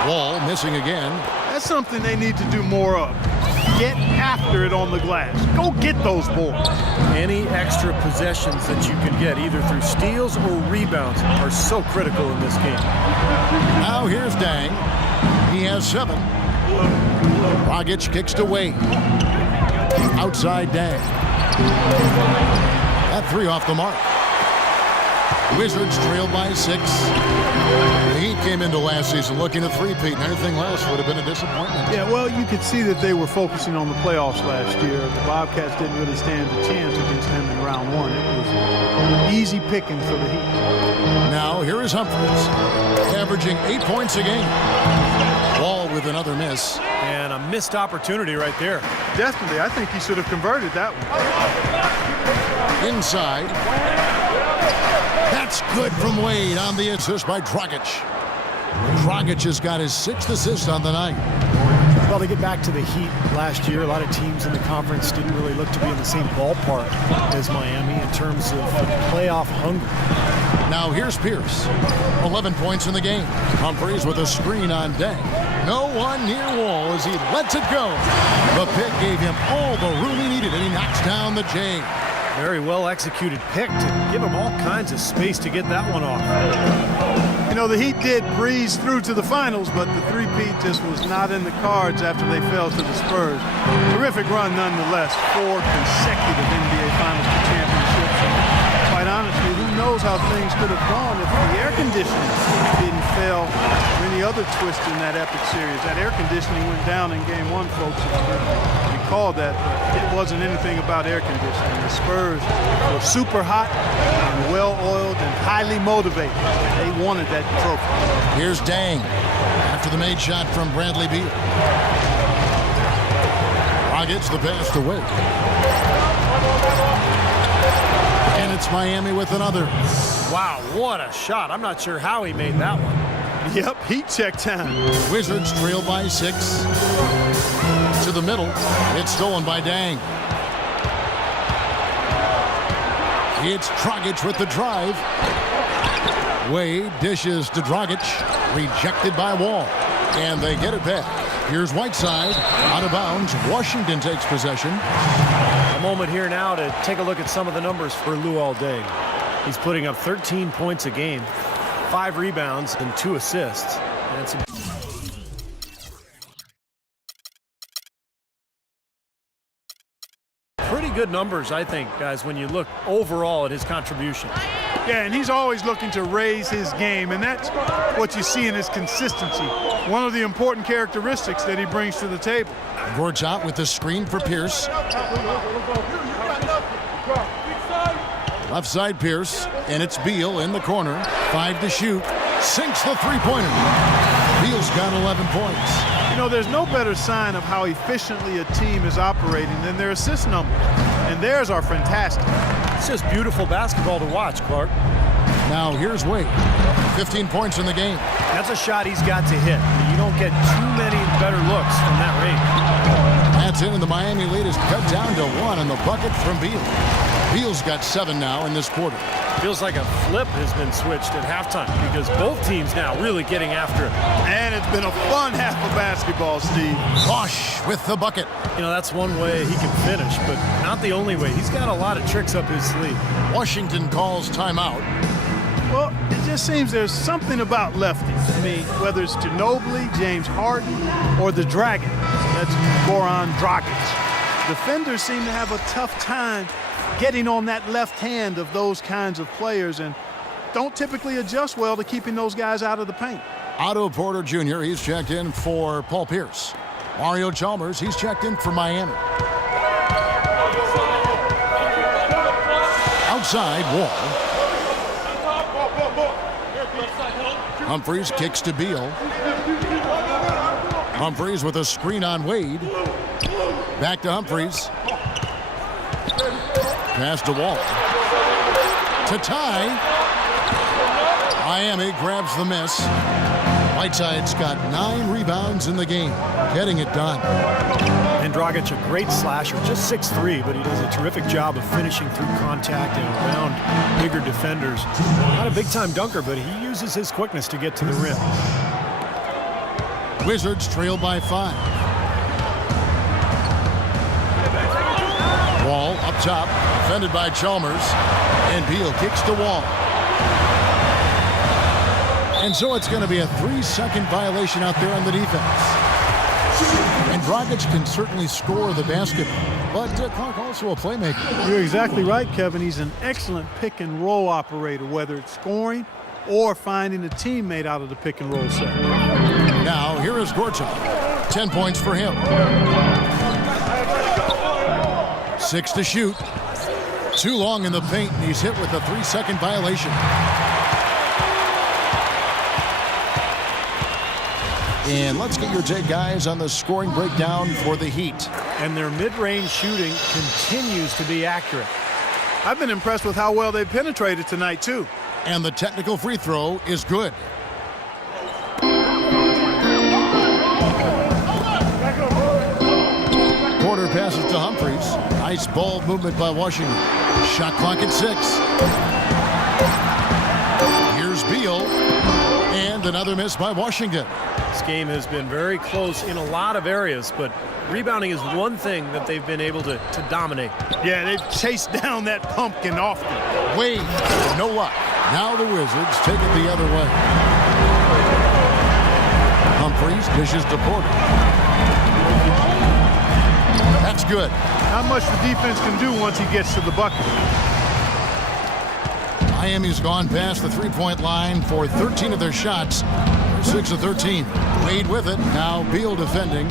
Wall missing again. That's something they need to do more of. Get after it on the glass. Go get those boards. Any extra possessions that you can get, either through steals or rebounds, are so critical in this game. Now here's Dang. He has 7. Dragic kicks to Wade. Outside Dang. That 3 off the mark. Wizards trailed by 6. The Heat came into last season looking to three-peat, and anything less would have been a disappointment. Yeah, well, you could see that they were focusing on the playoffs last year. The Bobcats didn't really stand a chance against them in round 1. It was easy picking for the Heat. Now here is Humphries, averaging 8 points a game. Wall with another miss. And a missed opportunity right there. Definitely, I think he should have converted that one. Inside. That's good from Wade on the assist by Dragic. Dragic has got his 6th assist on the night. Well, to get back to the Heat last year, a lot of teams in the conference didn't really look to be in the same ballpark as Miami in terms of playoff hunger. Now here's Pierce. 11 points in the game. Humphries with a screen on Dang. No one near Wall as he lets it go. The pick gave him all the room he needed, and he knocks down the J. Very well executed pick to give him all kinds of space to get that one off. You know, the Heat did breeze through to the finals, but the three-peat just was not in the cards after they fell to the Spurs. Terrific run nonetheless. 4 consecutive NBA Finals championships. And quite honestly, who knows how things could have gone if the air conditioning didn't fail or any other twist in that epic series. That air conditioning went down in Game 1, folks. Recall that it wasn't anything about air conditioning. The Spurs were super hot and well-oiled and highly motivated. They wanted that trophy. Here's Dang after the made shot from Bradley Beal. Gets the pass to Wade. And it's Miami with another. Wow, what a shot. I'm not sure how he made that one. Yep, heat check time. Wizards trail by 6. To the middle. It's stolen by Dang. It's Dragic with the drive. Wade dishes to Dragic. Rejected by Wall. And they get it back. Here's Whiteside. Out of bounds. Washington takes possession. A moment here now to take a look at some of the numbers for Luol Deng. He's putting up 13 points a game, 5 rebounds, and 2 assists. And some pretty good numbers, I think, guys, when you look overall at his contribution. Yeah, and he's always looking to raise his game, and that's what you see in his consistency. One of the important characteristics that he brings to the table. Gortat with the screen for Pierce. Left side Pierce, and it's Beal in the corner. 5 to shoot. Sinks the three-pointer. Beal's got 11 points. You know, there's no better sign of how efficiently a team is operating than their assist number. And theirs are fantastic. It's just beautiful basketball to watch, Clark. Now here's Wade. 15 points in the game. That's a shot he's got to hit. You don't get too many better looks from that range. That's in, and the Miami lead is cut down to 1 on the bucket from Beal. Beal's got 7 now in this quarter. Feels like a flip has been switched at halftime because both teams now really getting after it. And it's been a fun half of basketball, Steve. Bosh with the bucket. You know, that's one way he can finish, but not the only way. He's got a lot of tricks up his sleeve. Washington calls timeout. Well, it just seems there's something about lefties. I mean, whether it's Ginobili, James Harden, or the Dragon. That's Goran Dragic. Defenders seem to have a tough time getting on that left hand of those kinds of players and don't typically adjust well to keeping those guys out of the paint. Otto Porter Jr., he's checked in for Paul Pierce. Mario Chalmers, he's checked in for Miami. Outside, Wall. Humphries kicks to Beal. Humphries with a screen on Wade. Back to Humphries. Pass to Wall. To tie. Miami grabs the miss. Whiteside's got 9 rebounds in the game, getting it done. And Dragic, a great slasher, just 6'3", but he does a terrific job of finishing through contact and around bigger defenders. Not a big-time dunker, but he uses his quickness to get to the rim. Wizards trail by 5. Wall up top, defended by Chalmers, and Beal kicks to Wall. And so it's going to be a 3-second violation out there on the defense. And Dragic can certainly score the basketball, but Clark also a playmaker. You're exactly right, Kevin. He's an excellent pick and roll operator, whether it's scoring or finding a teammate out of the pick and roll set. Now here is Gortat. 10 points for him. 6 to shoot. Too long in the paint, and he's hit with a 3-second violation. And let's get your take, guys, on the scoring breakdown for the Heat. And their mid-range shooting continues to be accurate. I've been impressed with how well they penetrated tonight, too. And the technical free throw is good. Porter passes to Humphries. Nice ball movement by Washington. Shot clock at 6. Here's Beal. And another miss by Washington. This game has been very close in a lot of areas, but rebounding is one thing that they've been able to dominate. Yeah, they've chased down that pumpkin often. Wade, no luck. Now the Wizards take it the other way. Humphries dishes to Porter. That's good. Not much the defense can do once he gets to the bucket. Miami's gone past the three-point line for 13 of their shots. 6 of 13. Wade with it. Now Beal defending.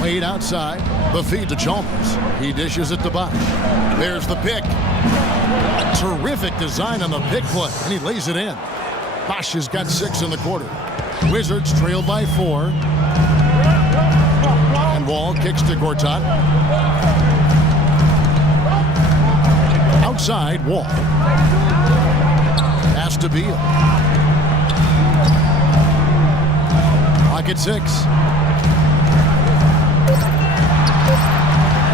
Wade outside. The feed to Chalmers. He dishes it to Bosh. There's the pick. Terrific design on the pick play, and he lays it in. Bosh has got 6 in the quarter. Wizards trail by 4. And Wall kicks to Gortat. Outside, Wall. Pass to Beal. Clock at 6.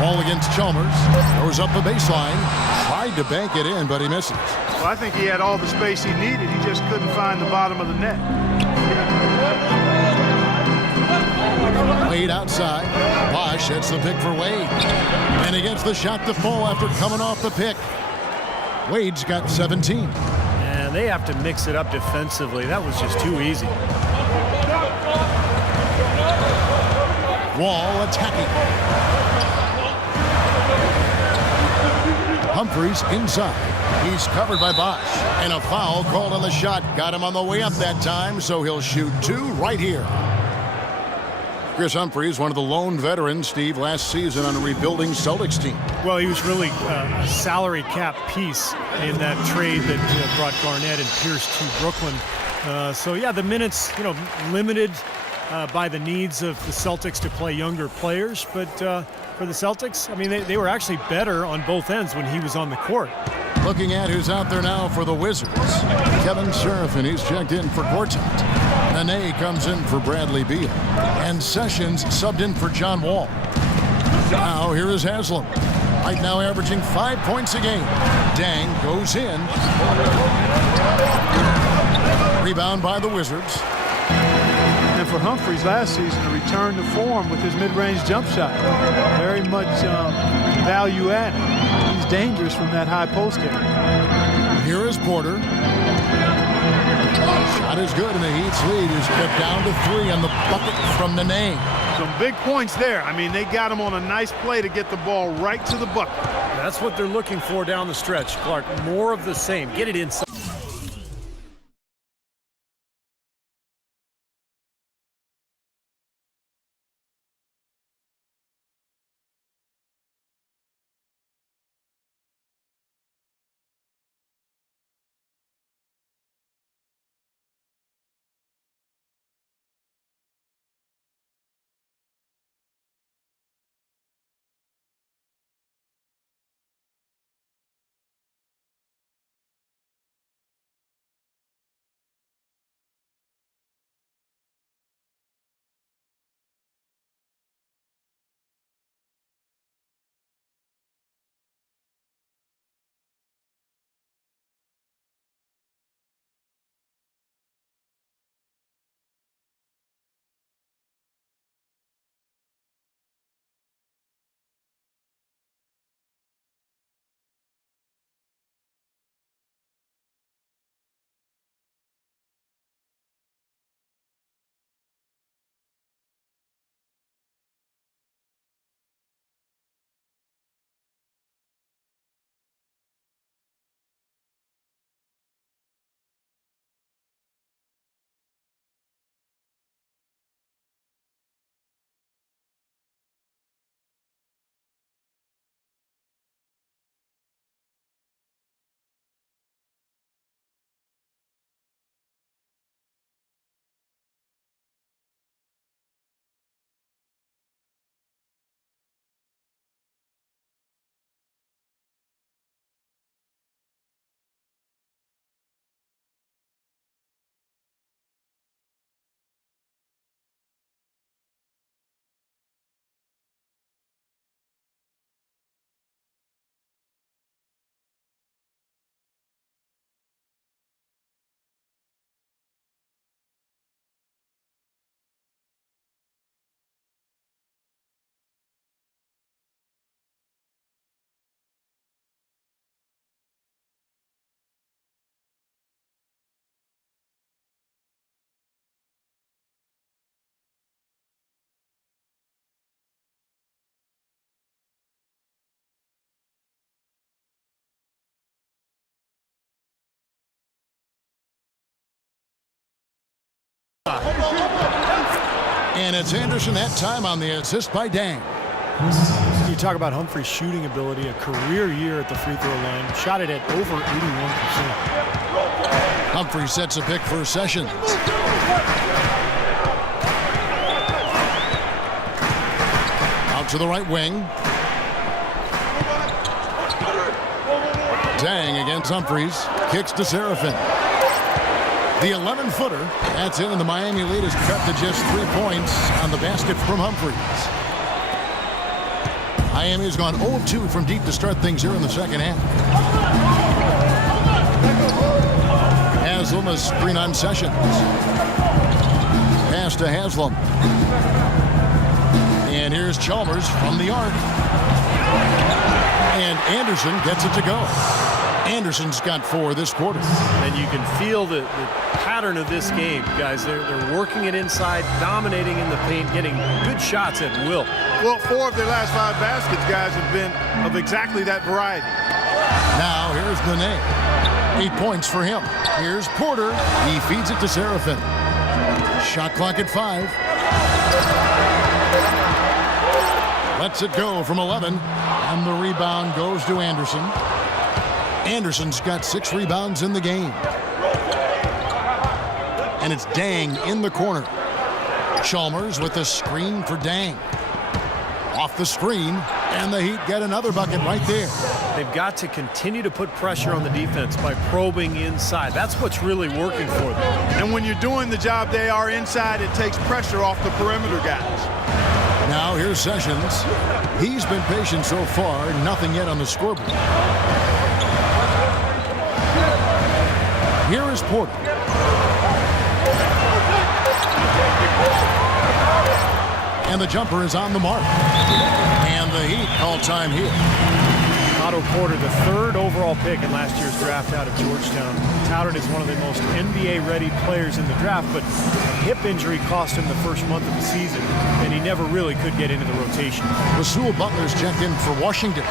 Wall against Chalmers. Goes up the baseline. Tried to bank it in, but he misses. Well, I think he had all the space he needed. He just couldn't find the bottom of the net. Wade outside. Bosh hits the pick for Wade. And he gets the shot to fall after coming off the pick. Wade's got 17. And they have to mix it up defensively. That was just too easy. Wall attacking. Humphries inside. He's covered by Bosh. And a foul called on the shot. Got him on the way up that time, so he'll shoot 2 right here. Chris Humphries, one of the lone veterans, Steve, last season on a rebuilding Celtics team. Well, he was really a salary cap piece in that trade that brought Garnett and Pierce to Brooklyn. So, yeah, the minutes, limited by the needs of the Celtics to play younger players. But for the Celtics, I mean, they were actually better on both ends when he was on the court. Looking at who's out there now for the Wizards. Kevin Serafin, he's checked in for Gortat. Nene comes in for Bradley Beal. And Sessions subbed in for John Wall. Now here is Haslam. Right now averaging 5 points a game. Dang goes in. Rebound by the Wizards. And for Humphries last season, a return to form with his mid-range jump shot. Very much value added. He's dangerous from that high post area. Here is Porter. Shot is good, and the Heat's lead is cut down to 3 on the bucket from Nene. Some big points there. I mean, they got him on a nice play to get the ball right to the bucket. That's what they're looking for down the stretch, Clark. More of the same. Get it inside. And it's Anderson that time on the assist by Dang. You talk about Humphrey's shooting ability, a career year at the free throw line. Shot it at over 81%. Humphrey sets a pick for Sessions. Out to the right wing. Dang against Humphries. Kicks to Serafin. The 11-footer, that's in, and the Miami lead is cut to just 3 points on the basket from Humphries. Miami has gone 0-2 from deep to start things here in the second half. Haslam a screen on Sessions. Pass to Haslam. And here's Chalmers from the arc. And Anderson gets it to go. Anderson's got 4 this quarter. And you can feel the pattern of this game, guys. They're working it inside, dominating in the paint, getting good shots at will. Well, 4 of their last 5 baskets, guys, have been of exactly that variety. Now here's Nene. 8 points for him. Here's Porter. He feeds it to Serafin. Shot clock at 5. Lets it go from 11. And the rebound goes to Anderson. Anderson's got 6 rebounds in the game. And it's Dang in the corner. Chalmers with the screen for Dang. Off the screen, and the Heat get another bucket right there. They've got to continue to put pressure on the defense by probing inside. That's what's really working for them. And when you're doing the job they are inside, it takes pressure off the perimeter guys. Now here's Sessions. He's been patient so far, nothing yet on the scoreboard. Here is Porter. And the jumper is on the mark. And the Heat call time here. Otto Porter, the 3rd overall pick in last year's draft out of Georgetown, touted as one of the most NBA-ready players in the draft, but a hip injury cost him the first month of the season, and he never really could get into the rotation. Rasul Butler's checked in for Washington.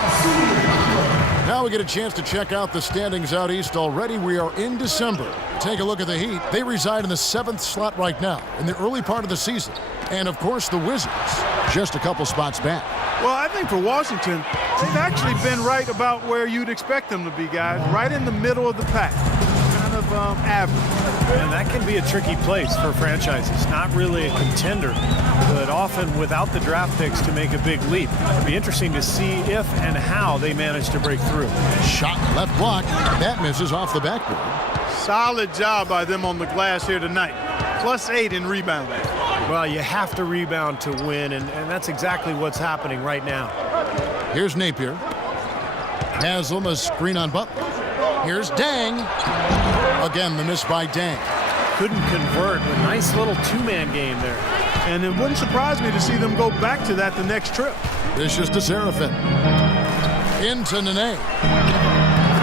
Now we get a chance to check out the standings out east already. We are in December. Take a look at the Heat. They reside in the 7th slot right now in the early part of the season. And, of course, the Wizards, just a couple spots back. Well, I think for Washington, they've actually been right about where you'd expect them to be, guys. Right in the middle of the pack. Kind of average. And that can be a tricky place for franchises. Not really a contender, but often without the draft picks to make a big leap. It'll be interesting to see if and how they manage to break through. Shot left block. That misses off the backboard. Solid job by them on the glass here tonight. +8 in rebounding. Well, you have to rebound to win, and that's exactly what's happening right now. Here's Napier. Haslam, a screen on Butler. Here's Dang. Again, the miss by Dang. Couldn't convert. A nice little two-man game there. And it wouldn't surprise me to see them go back to that the next trip. Vicious to Seraphin. Into Nene.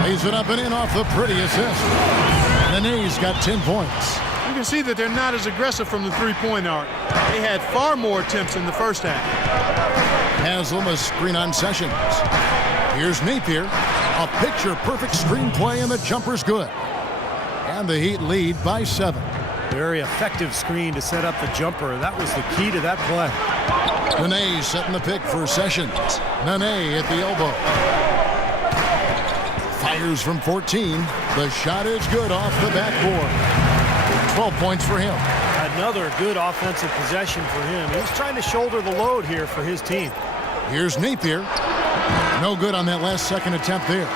Lays it up and in off the pretty assist. Nene's got 10 points. You can see that they're not as aggressive from the three-point arc. They had far more attempts in the first half. Haslam, a screen on Sessions. Here's Napier. A picture-perfect screenplay, and the jumper's good. And the Heat lead by 7. Very effective screen to set up the jumper. That was the key to that play. Nene setting the pick for Sessions. Nene at the elbow. Fires from 14. The shot is good off the backboard. 12 points for him. Another good offensive possession for him. He's trying to shoulder the load here for his team. Here's Napier. No good on that last second attempt there.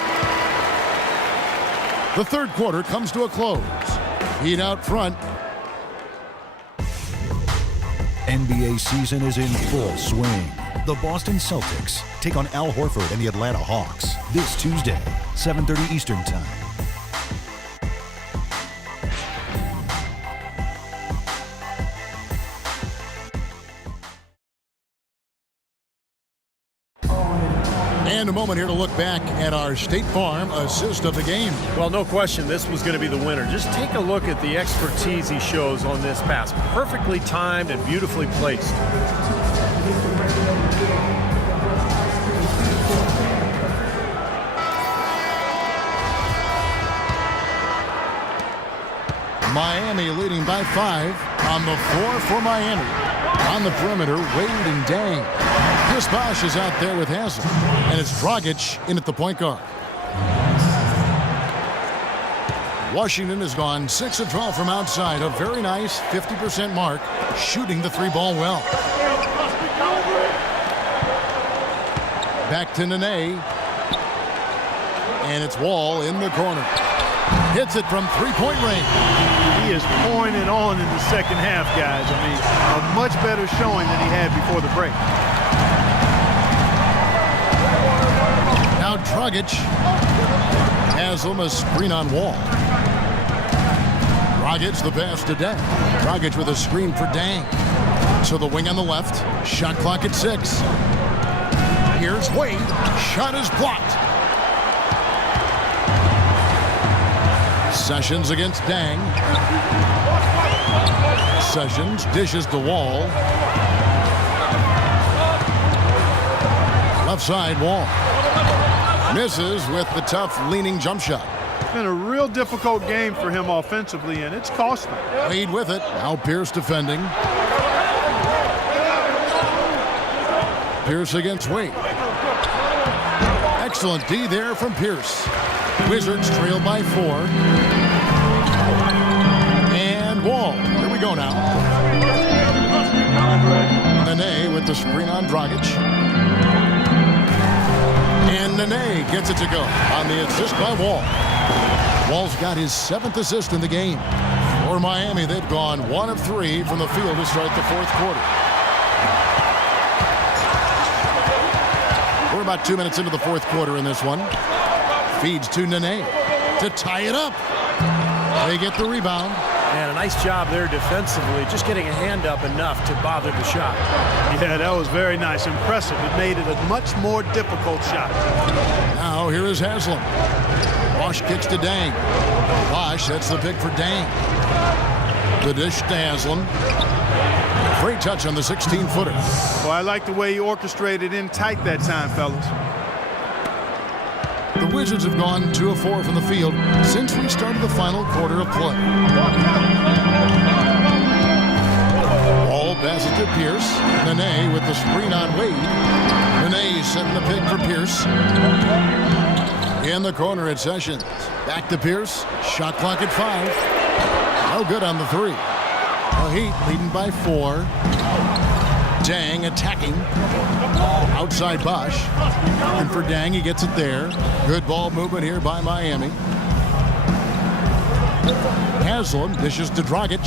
The third quarter comes to a close. Heat out front. NBA season is in full swing. The Boston Celtics take on Al Horford and the Atlanta Hawks this Tuesday, 7:30 Eastern Time. And a moment here to look back at our State Farm assist of the game. Well, no question, this was going to be the winner. Just take a look at the expertise he shows on this pass. Perfectly timed and beautifully placed. Miami leading by 5 on the floor for Miami. On the perimeter, Wade and Dang. Chris Bosh is out there with Haslam, and it's Dragic in at the point guard. Washington has gone 6 of 12 from outside, a very nice 50% mark, shooting the three ball well. Back to Nene, and it's Wall in the corner. Hits it from three-point range. He is pouring it on in the second half, guys. I mean, a much better showing than he had before the break. Now Dragic. Haslam, a screen on Wall. Dragic the pass to Dang. Dragic with a screen for Dang. To the wing on the left. Shot clock at 6. Here's Wade. Shot is blocked. Sessions against Dang. Sessions dishes to Wall. Left side, Wall. Misses with the tough leaning jump shot. It's been a real difficult game for him offensively, and it's cost him. Wade with it. Now Pierce defending. Pierce against Wade. Excellent D there from Pierce. Wizards trail by 4. And Wall. Here we go now. Nene with the screen on Dragic. And Nene gets it to go on the assist by Wall. Wall's got his 7th assist in the game. For Miami, they've gone 1 of 3 from the field to start the 4th quarter. We're about 2 minutes into the 4th quarter in this one. Feeds to Nene to tie it up. They get the rebound. And a nice job there defensively, just getting a hand up enough to bother the shot. Yeah, that was very nice. Impressive. It made it a much more difficult shot. Now here is Haslam. Bosh kicks to Dang. Bosh sets the pick for Dang. The dish to Haslam. Great touch on the 16-footer. Well, I like the way he orchestrated in tight that time, fellas. The Wizards have gone 2 of 4 from the field since we started the final quarter of play. Ball passes to Pierce. Nene with the screen on Wade. Nene setting the pick for Pierce. In the corner at Sessions. Back to Pierce. Shot clock at 5. No good on the 3. The Heat leading by 4. Dang attacking. Outside Bosh. Looking for Dang. He gets it there. Good ball movement here by Miami. Haslam dishes to Dragic.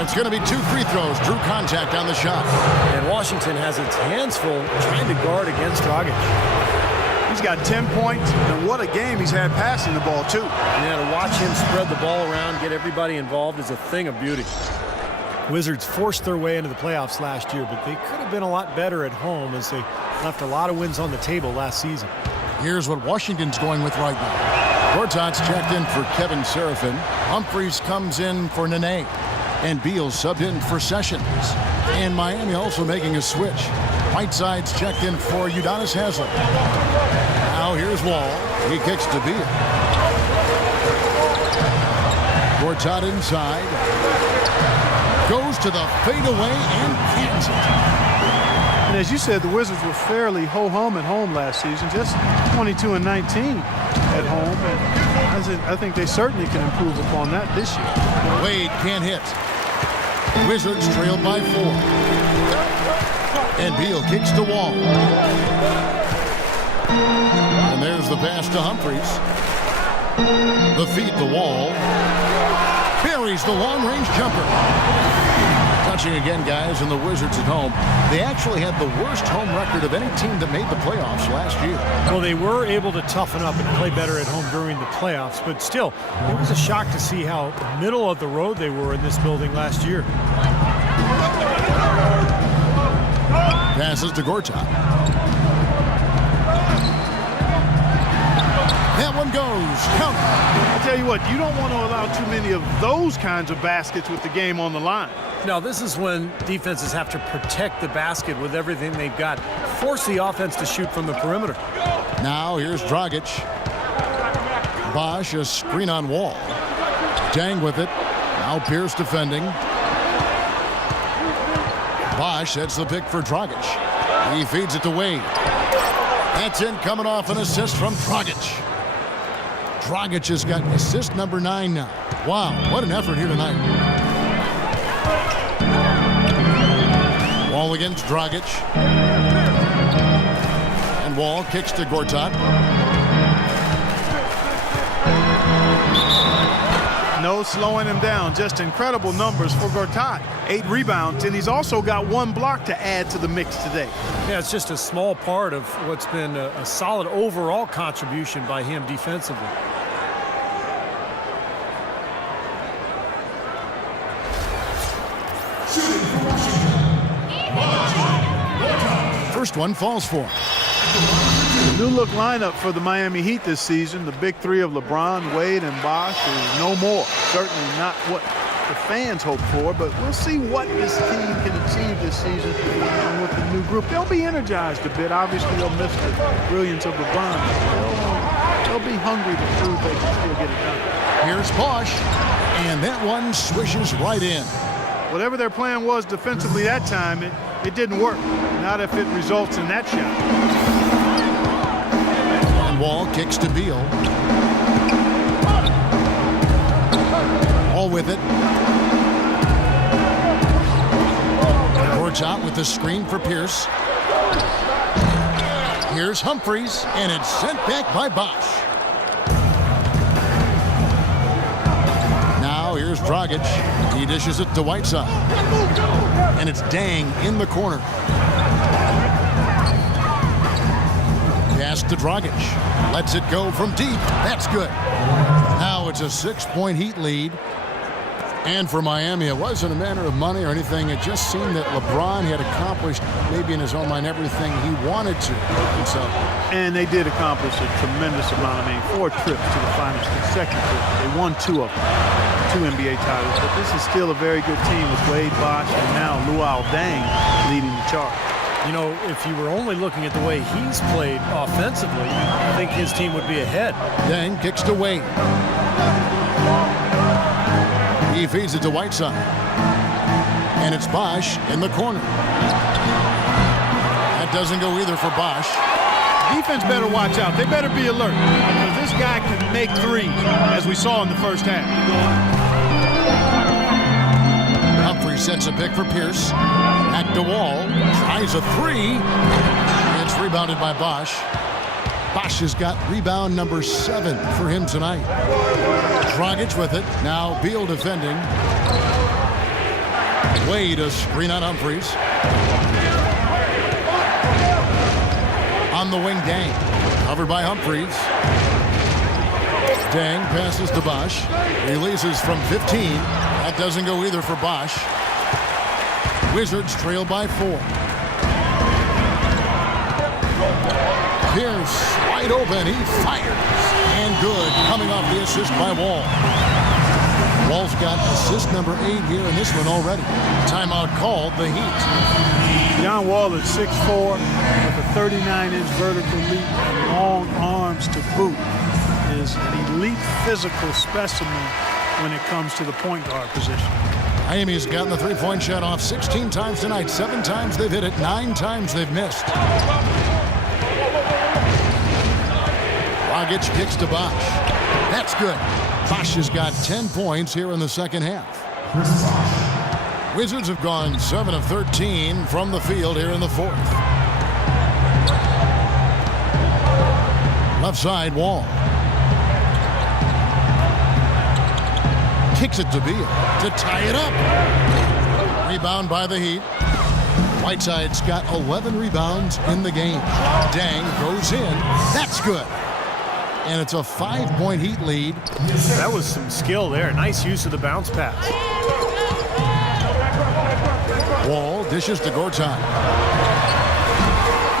It's going to be 2 free throws. Drew contact on the shot. And Washington has its hands full trying to guard against Dragic. He's got 10 points, and what a game he's had passing the ball, too. Yeah, to watch him spread the ball around, get everybody involved is a thing of beauty. Wizards forced their way into the playoffs last year, but they could have been a lot better at home as they left a lot of wins on the table last season. Here's what Washington's going with right now. Gortat's checked in for Kevin Seraphin. Humphries comes in for Nene. And Beal subbed in for Sessions. And Miami also making a switch. Whiteside's checked in for Udonis Haslem. Now here's Wall. He kicks to Beal. Gortat inside. Goes to the fadeaway and cans it. And as you said, the Wizards were fairly ho-hum at home last season, just 22 and 19 at home. And I think they certainly can improve upon that this year. Wade can't hit. Wizards trailed by 4. And Beal kicks to Wall. And there's the pass to Humphries. The feed to Wall. Buries the long-range jumper. Touching again, guys, and the Wizards at home. They actually had the worst home record of any team that made the playoffs last year. Well, they were able to toughen up and play better at home during the playoffs, but still, it was a shock to see how middle of the road they were in this building last year. Passes to Gortat. That one goes. Count. I tell you what, you don't want to allow too many of those kinds of baskets with the game on the line. Now, this is when defenses have to protect the basket with everything they've got. Force the offense to shoot from the perimeter. Now here's Dragic. Bosh, a screen on Wall. Dang with it. Now Pierce defending. Bosh sets the pick for Dragic. He feeds it to Wade. That's in, coming off an assist from Dragic. Dragic has got assist number 9 now. Wow, what an effort here tonight. Wall against Dragic. And Wall kicks to Gortat. No slowing him down. Just incredible numbers for Gortat. 8 rebounds, and he's also got 1 block to add to the mix today. Yeah, it's just a small part of what's been a solid overall contribution by him defensively. First one falls for him. The new look lineup for the Miami Heat this season, the big 3 of LeBron, Wade, and Bosh, is no more. Certainly not what the fans hope for, but we'll see what this team can achieve this season with the new group. They'll be energized a bit. Obviously, they'll miss the brilliance of LeBron. They'll be hungry to prove they can still get it done. Here's Bosh, and that one swishes right in. Whatever their plan was defensively that time, it didn't work. Not if it results in that shot. And Wall kicks to Beal. Wall with it. Gortat with the screen for Pierce. Here's Humphries, and it's sent back by Bosh. Now here's Dragic. He dishes it to Whiteside. And it's Dang in the corner. Pass to Dragic. Lets it go from deep. That's good. Now it's a 6-point Heat lead. And for Miami, it wasn't a matter of money or anything. It just seemed that LeBron had accomplished, maybe in his own mind, everything he wanted to. And they did accomplish a tremendous amount. 4 trips to the finals consecutively. They won 2 of them, 2 NBA titles. But this is still a very good team with Wade, Bosh, and now Luol Deng leading the charge. You know, if you were only looking at the way he's played offensively, I think his team would be ahead. Deng kicks to Wade. He feeds it to Whiteside. And it's Bosh in the corner. That doesn't go either for Bosh. Defense better watch out. They better be alert, because this guy can make threes, as we saw in the first half. Humphries sets a pick for Pierce. Back to Wall. Tries a 3. It's rebounded by Bosh. Bosh has got rebound number 7 for him tonight. Dragic with it. Now Beal defending. Wade a screen on Humphries. On the wing, Dang. Covered by Humphries. Dang passes to Bosh. Releases from 15. That doesn't go either for Bosh. Wizards trail by 4. Pierce wide open. He fires. And good. Coming off the assist by Wall. Wall's got assist number 8 here in this one already. Timeout called, the Heat. John Wall is 6'4", with a 39-inch vertical leap and long arms to boot. Is an elite physical specimen when it comes to the point guard position. Miami's gotten the three-point shot off 16 times tonight. 7 times they've hit it. 9 times they've missed. Dragic kicks to Bosh. That's good. Bosh has got 10 points here in the second half. Wizards have gone 7 of 13 from the field here in the 4th. Left side, Wall. Kicks it to Beal to tie it up. Rebound by the Heat. Whiteside's got 11 rebounds in the game. Dang goes in. That's good. And it's a 5-point Heat lead. That was some skill there. Nice use of the bounce pass. Wall dishes to Gortat.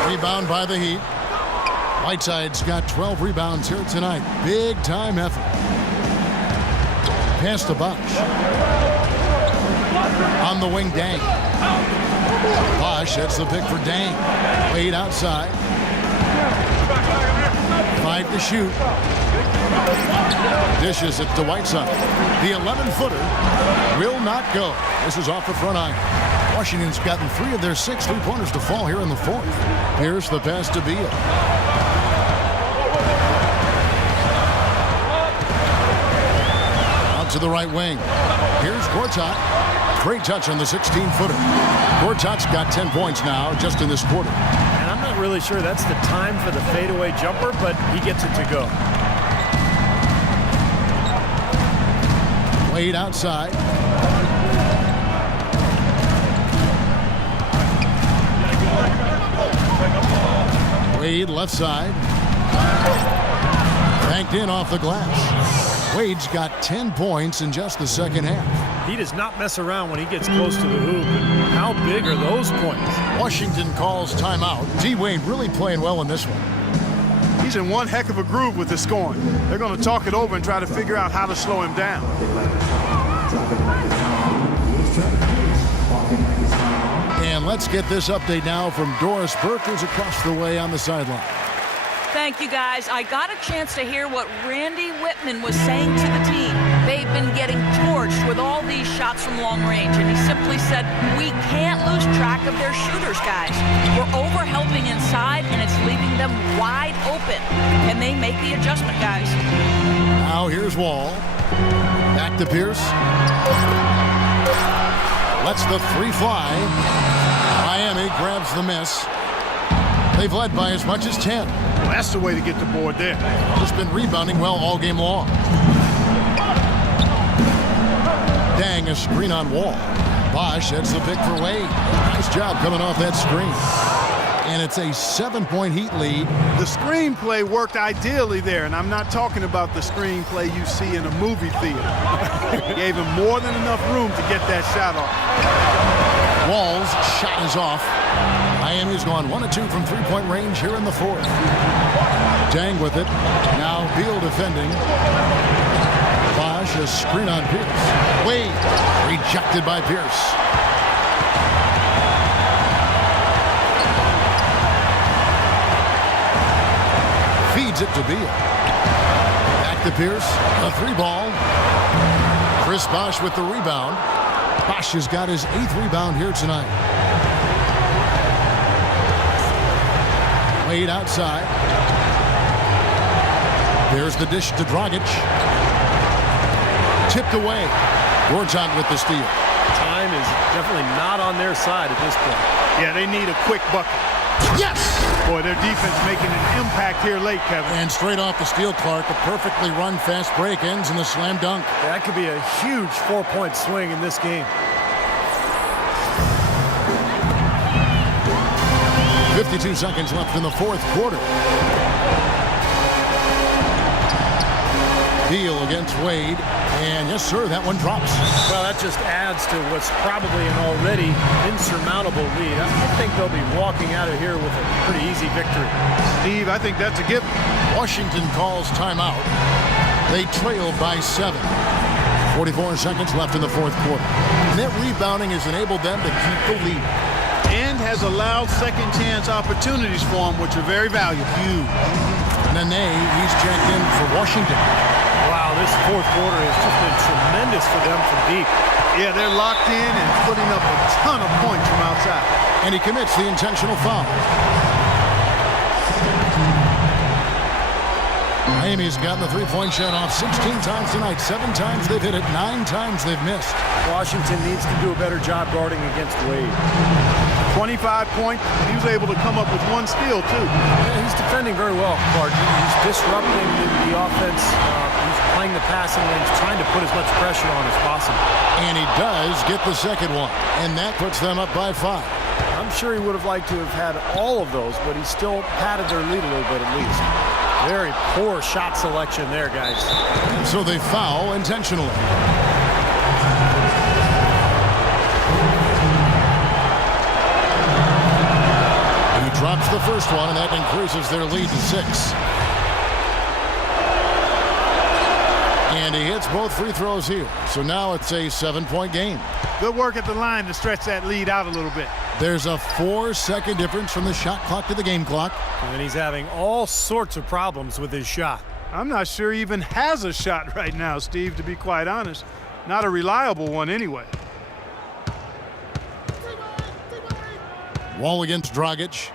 Rebound by the Heat. Whiteside's got 12 rebounds here tonight. Big time effort. Pass to Bosh. On the wing, Dang. Bosh hits the pick for Dang. Wade outside. 5 to shoot. Dishes it to Whiteside. The 11-footer will not go. This is off the front iron. Washington's gotten 3 of their 6 three-pointers to fall here in the 4th. Here's the pass to Beal. Out to the right wing. Here's Gortat. Great touch on the 16-footer. Gortat's got 10 points now just in this quarter. And I'm not really sure that's the time for the fadeaway jumper, but he gets it to go. Wade outside. Wade left side. Banked in off the glass. Wade's got 10 points in just the second half. He does not mess around when he gets close to the hoop. And how big are those points? Washington calls timeout. Dwayne really playing well in this one. He's in one heck of a groove with the scoring. They're going to talk it over and try to figure out how to slow him down. And let's get this update now from Doris Burke, who's across the way on the sideline. Thank you, guys. I got a chance to hear what Randy Whitman was saying to the team. They've been getting torched with all these shots from long range, and he simply said, we can't lose track of their shooters, guys. We're over-helping inside, and it's leaving them wide open. Can they make the adjustment, guys? Now here's Wall. Back to Pierce. Lets the 3 fly. Miami grabs the miss. They've led by as much as 10. Well, that's the way to get the board there. Just been rebounding well all game long. Dang, a screen on Wall. Bosh heads the pick for Wade. Nice job coming off that screen. And it's a 7-point Heat lead. The screenplay worked ideally there, and I'm not talking about the screenplay you see in a movie theater. Gave him more than enough room to get that shot off. Wall's shot is off. Miami's gone 1 of 2 from three-point range here in the fourth. Dang with it. Now Beal defending. Bosh, a screen on Pierce. Wade rejected by Pierce. Feeds it to Beal. Back to Pierce. A 3-ball. Chris Bosh with the rebound. Bosh has got his 8th rebound here tonight. Wade outside. There's the dish to Dragic. Tipped away. Gortat with the steal. Time is definitely not on their side at this point. Yeah, they need a quick bucket. Yes! Boy, their defense making an impact here late, Kevin. And straight off the steal, Clark, a perfectly run fast break ends in a slam dunk. That could be a huge 4-point swing in this game. 52 seconds left in the fourth quarter. Beal against Wade. And yes, sir, that one drops. Well, that just adds to what's probably an already insurmountable lead. I think they'll be walking out of here with a pretty easy victory. Steve, I think that's a given. Washington calls timeout. They trail by 7. 44 seconds left in the fourth quarter. Net rebounding has enabled them to keep the lead. And has allowed second chance opportunities for them, which are very valuable. Huge. Nene, he's checked in for Washington. Wow, this fourth quarter has just been tremendous for them from deep. Yeah, they're locked in and putting up a ton of points from outside. And he commits the intentional foul. Miami's gotten the three-point shot off 16 times tonight. 7 times they've hit it, 9 times they've missed. Washington needs to do a better job guarding against Wade. 25 points. He was able to come up with 1 steal, too. Yeah, he's defending very well, Clark. He's disrupting the offense. He's playing the passing lanes, trying to put as much pressure on as possible. And he does get the second one. And that puts them up by 5. I'm sure he would have liked to have had all of those, but he still padded their lead a little bit at least. Very poor shot selection there, guys. And so they foul intentionally. He drops the first one, and that increases their lead to 6. And he hits both free throws here. So now it's a 7-point game. Good work at the line to stretch that lead out a little bit. There's a 4-second difference from the shot clock to the game clock. And he's having all sorts of problems with his shot. I'm not sure he even has a shot right now, Steve, to be quite honest. Not a reliable one anyway. Wall against Dragic.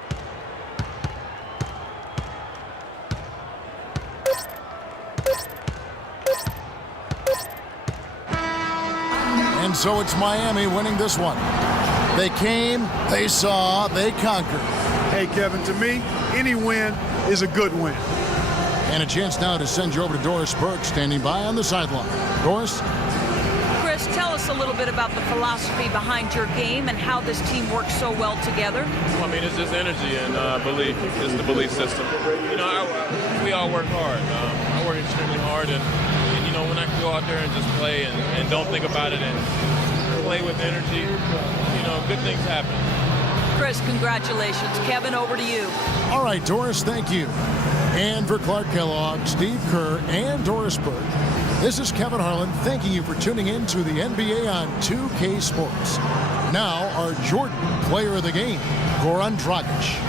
And so it's Miami winning this one. They came, they saw, they conquered. Hey, Kevin, to me, any win is a good win. And a chance now to send you over to Doris Burke, standing by on the sideline. Doris? Chris, tell us a little bit about the philosophy behind your game and how this team works so well together. Well, I mean, it's just energy and belief. It's the belief system. You know, we all work hard. I work extremely hard, and you know, when I can go out there and just play and don't think about it and play with energy, you know, good things happen. Chris, congratulations. Kevin, over to you. All right, Doris, thank you. And for Clark Kellogg, Steve Kerr, and Doris Burke, this is Kevin Harlan thanking you for tuning in to the NBA on 2K Sports. Now, our Jordan player of the game, Goran Dragic.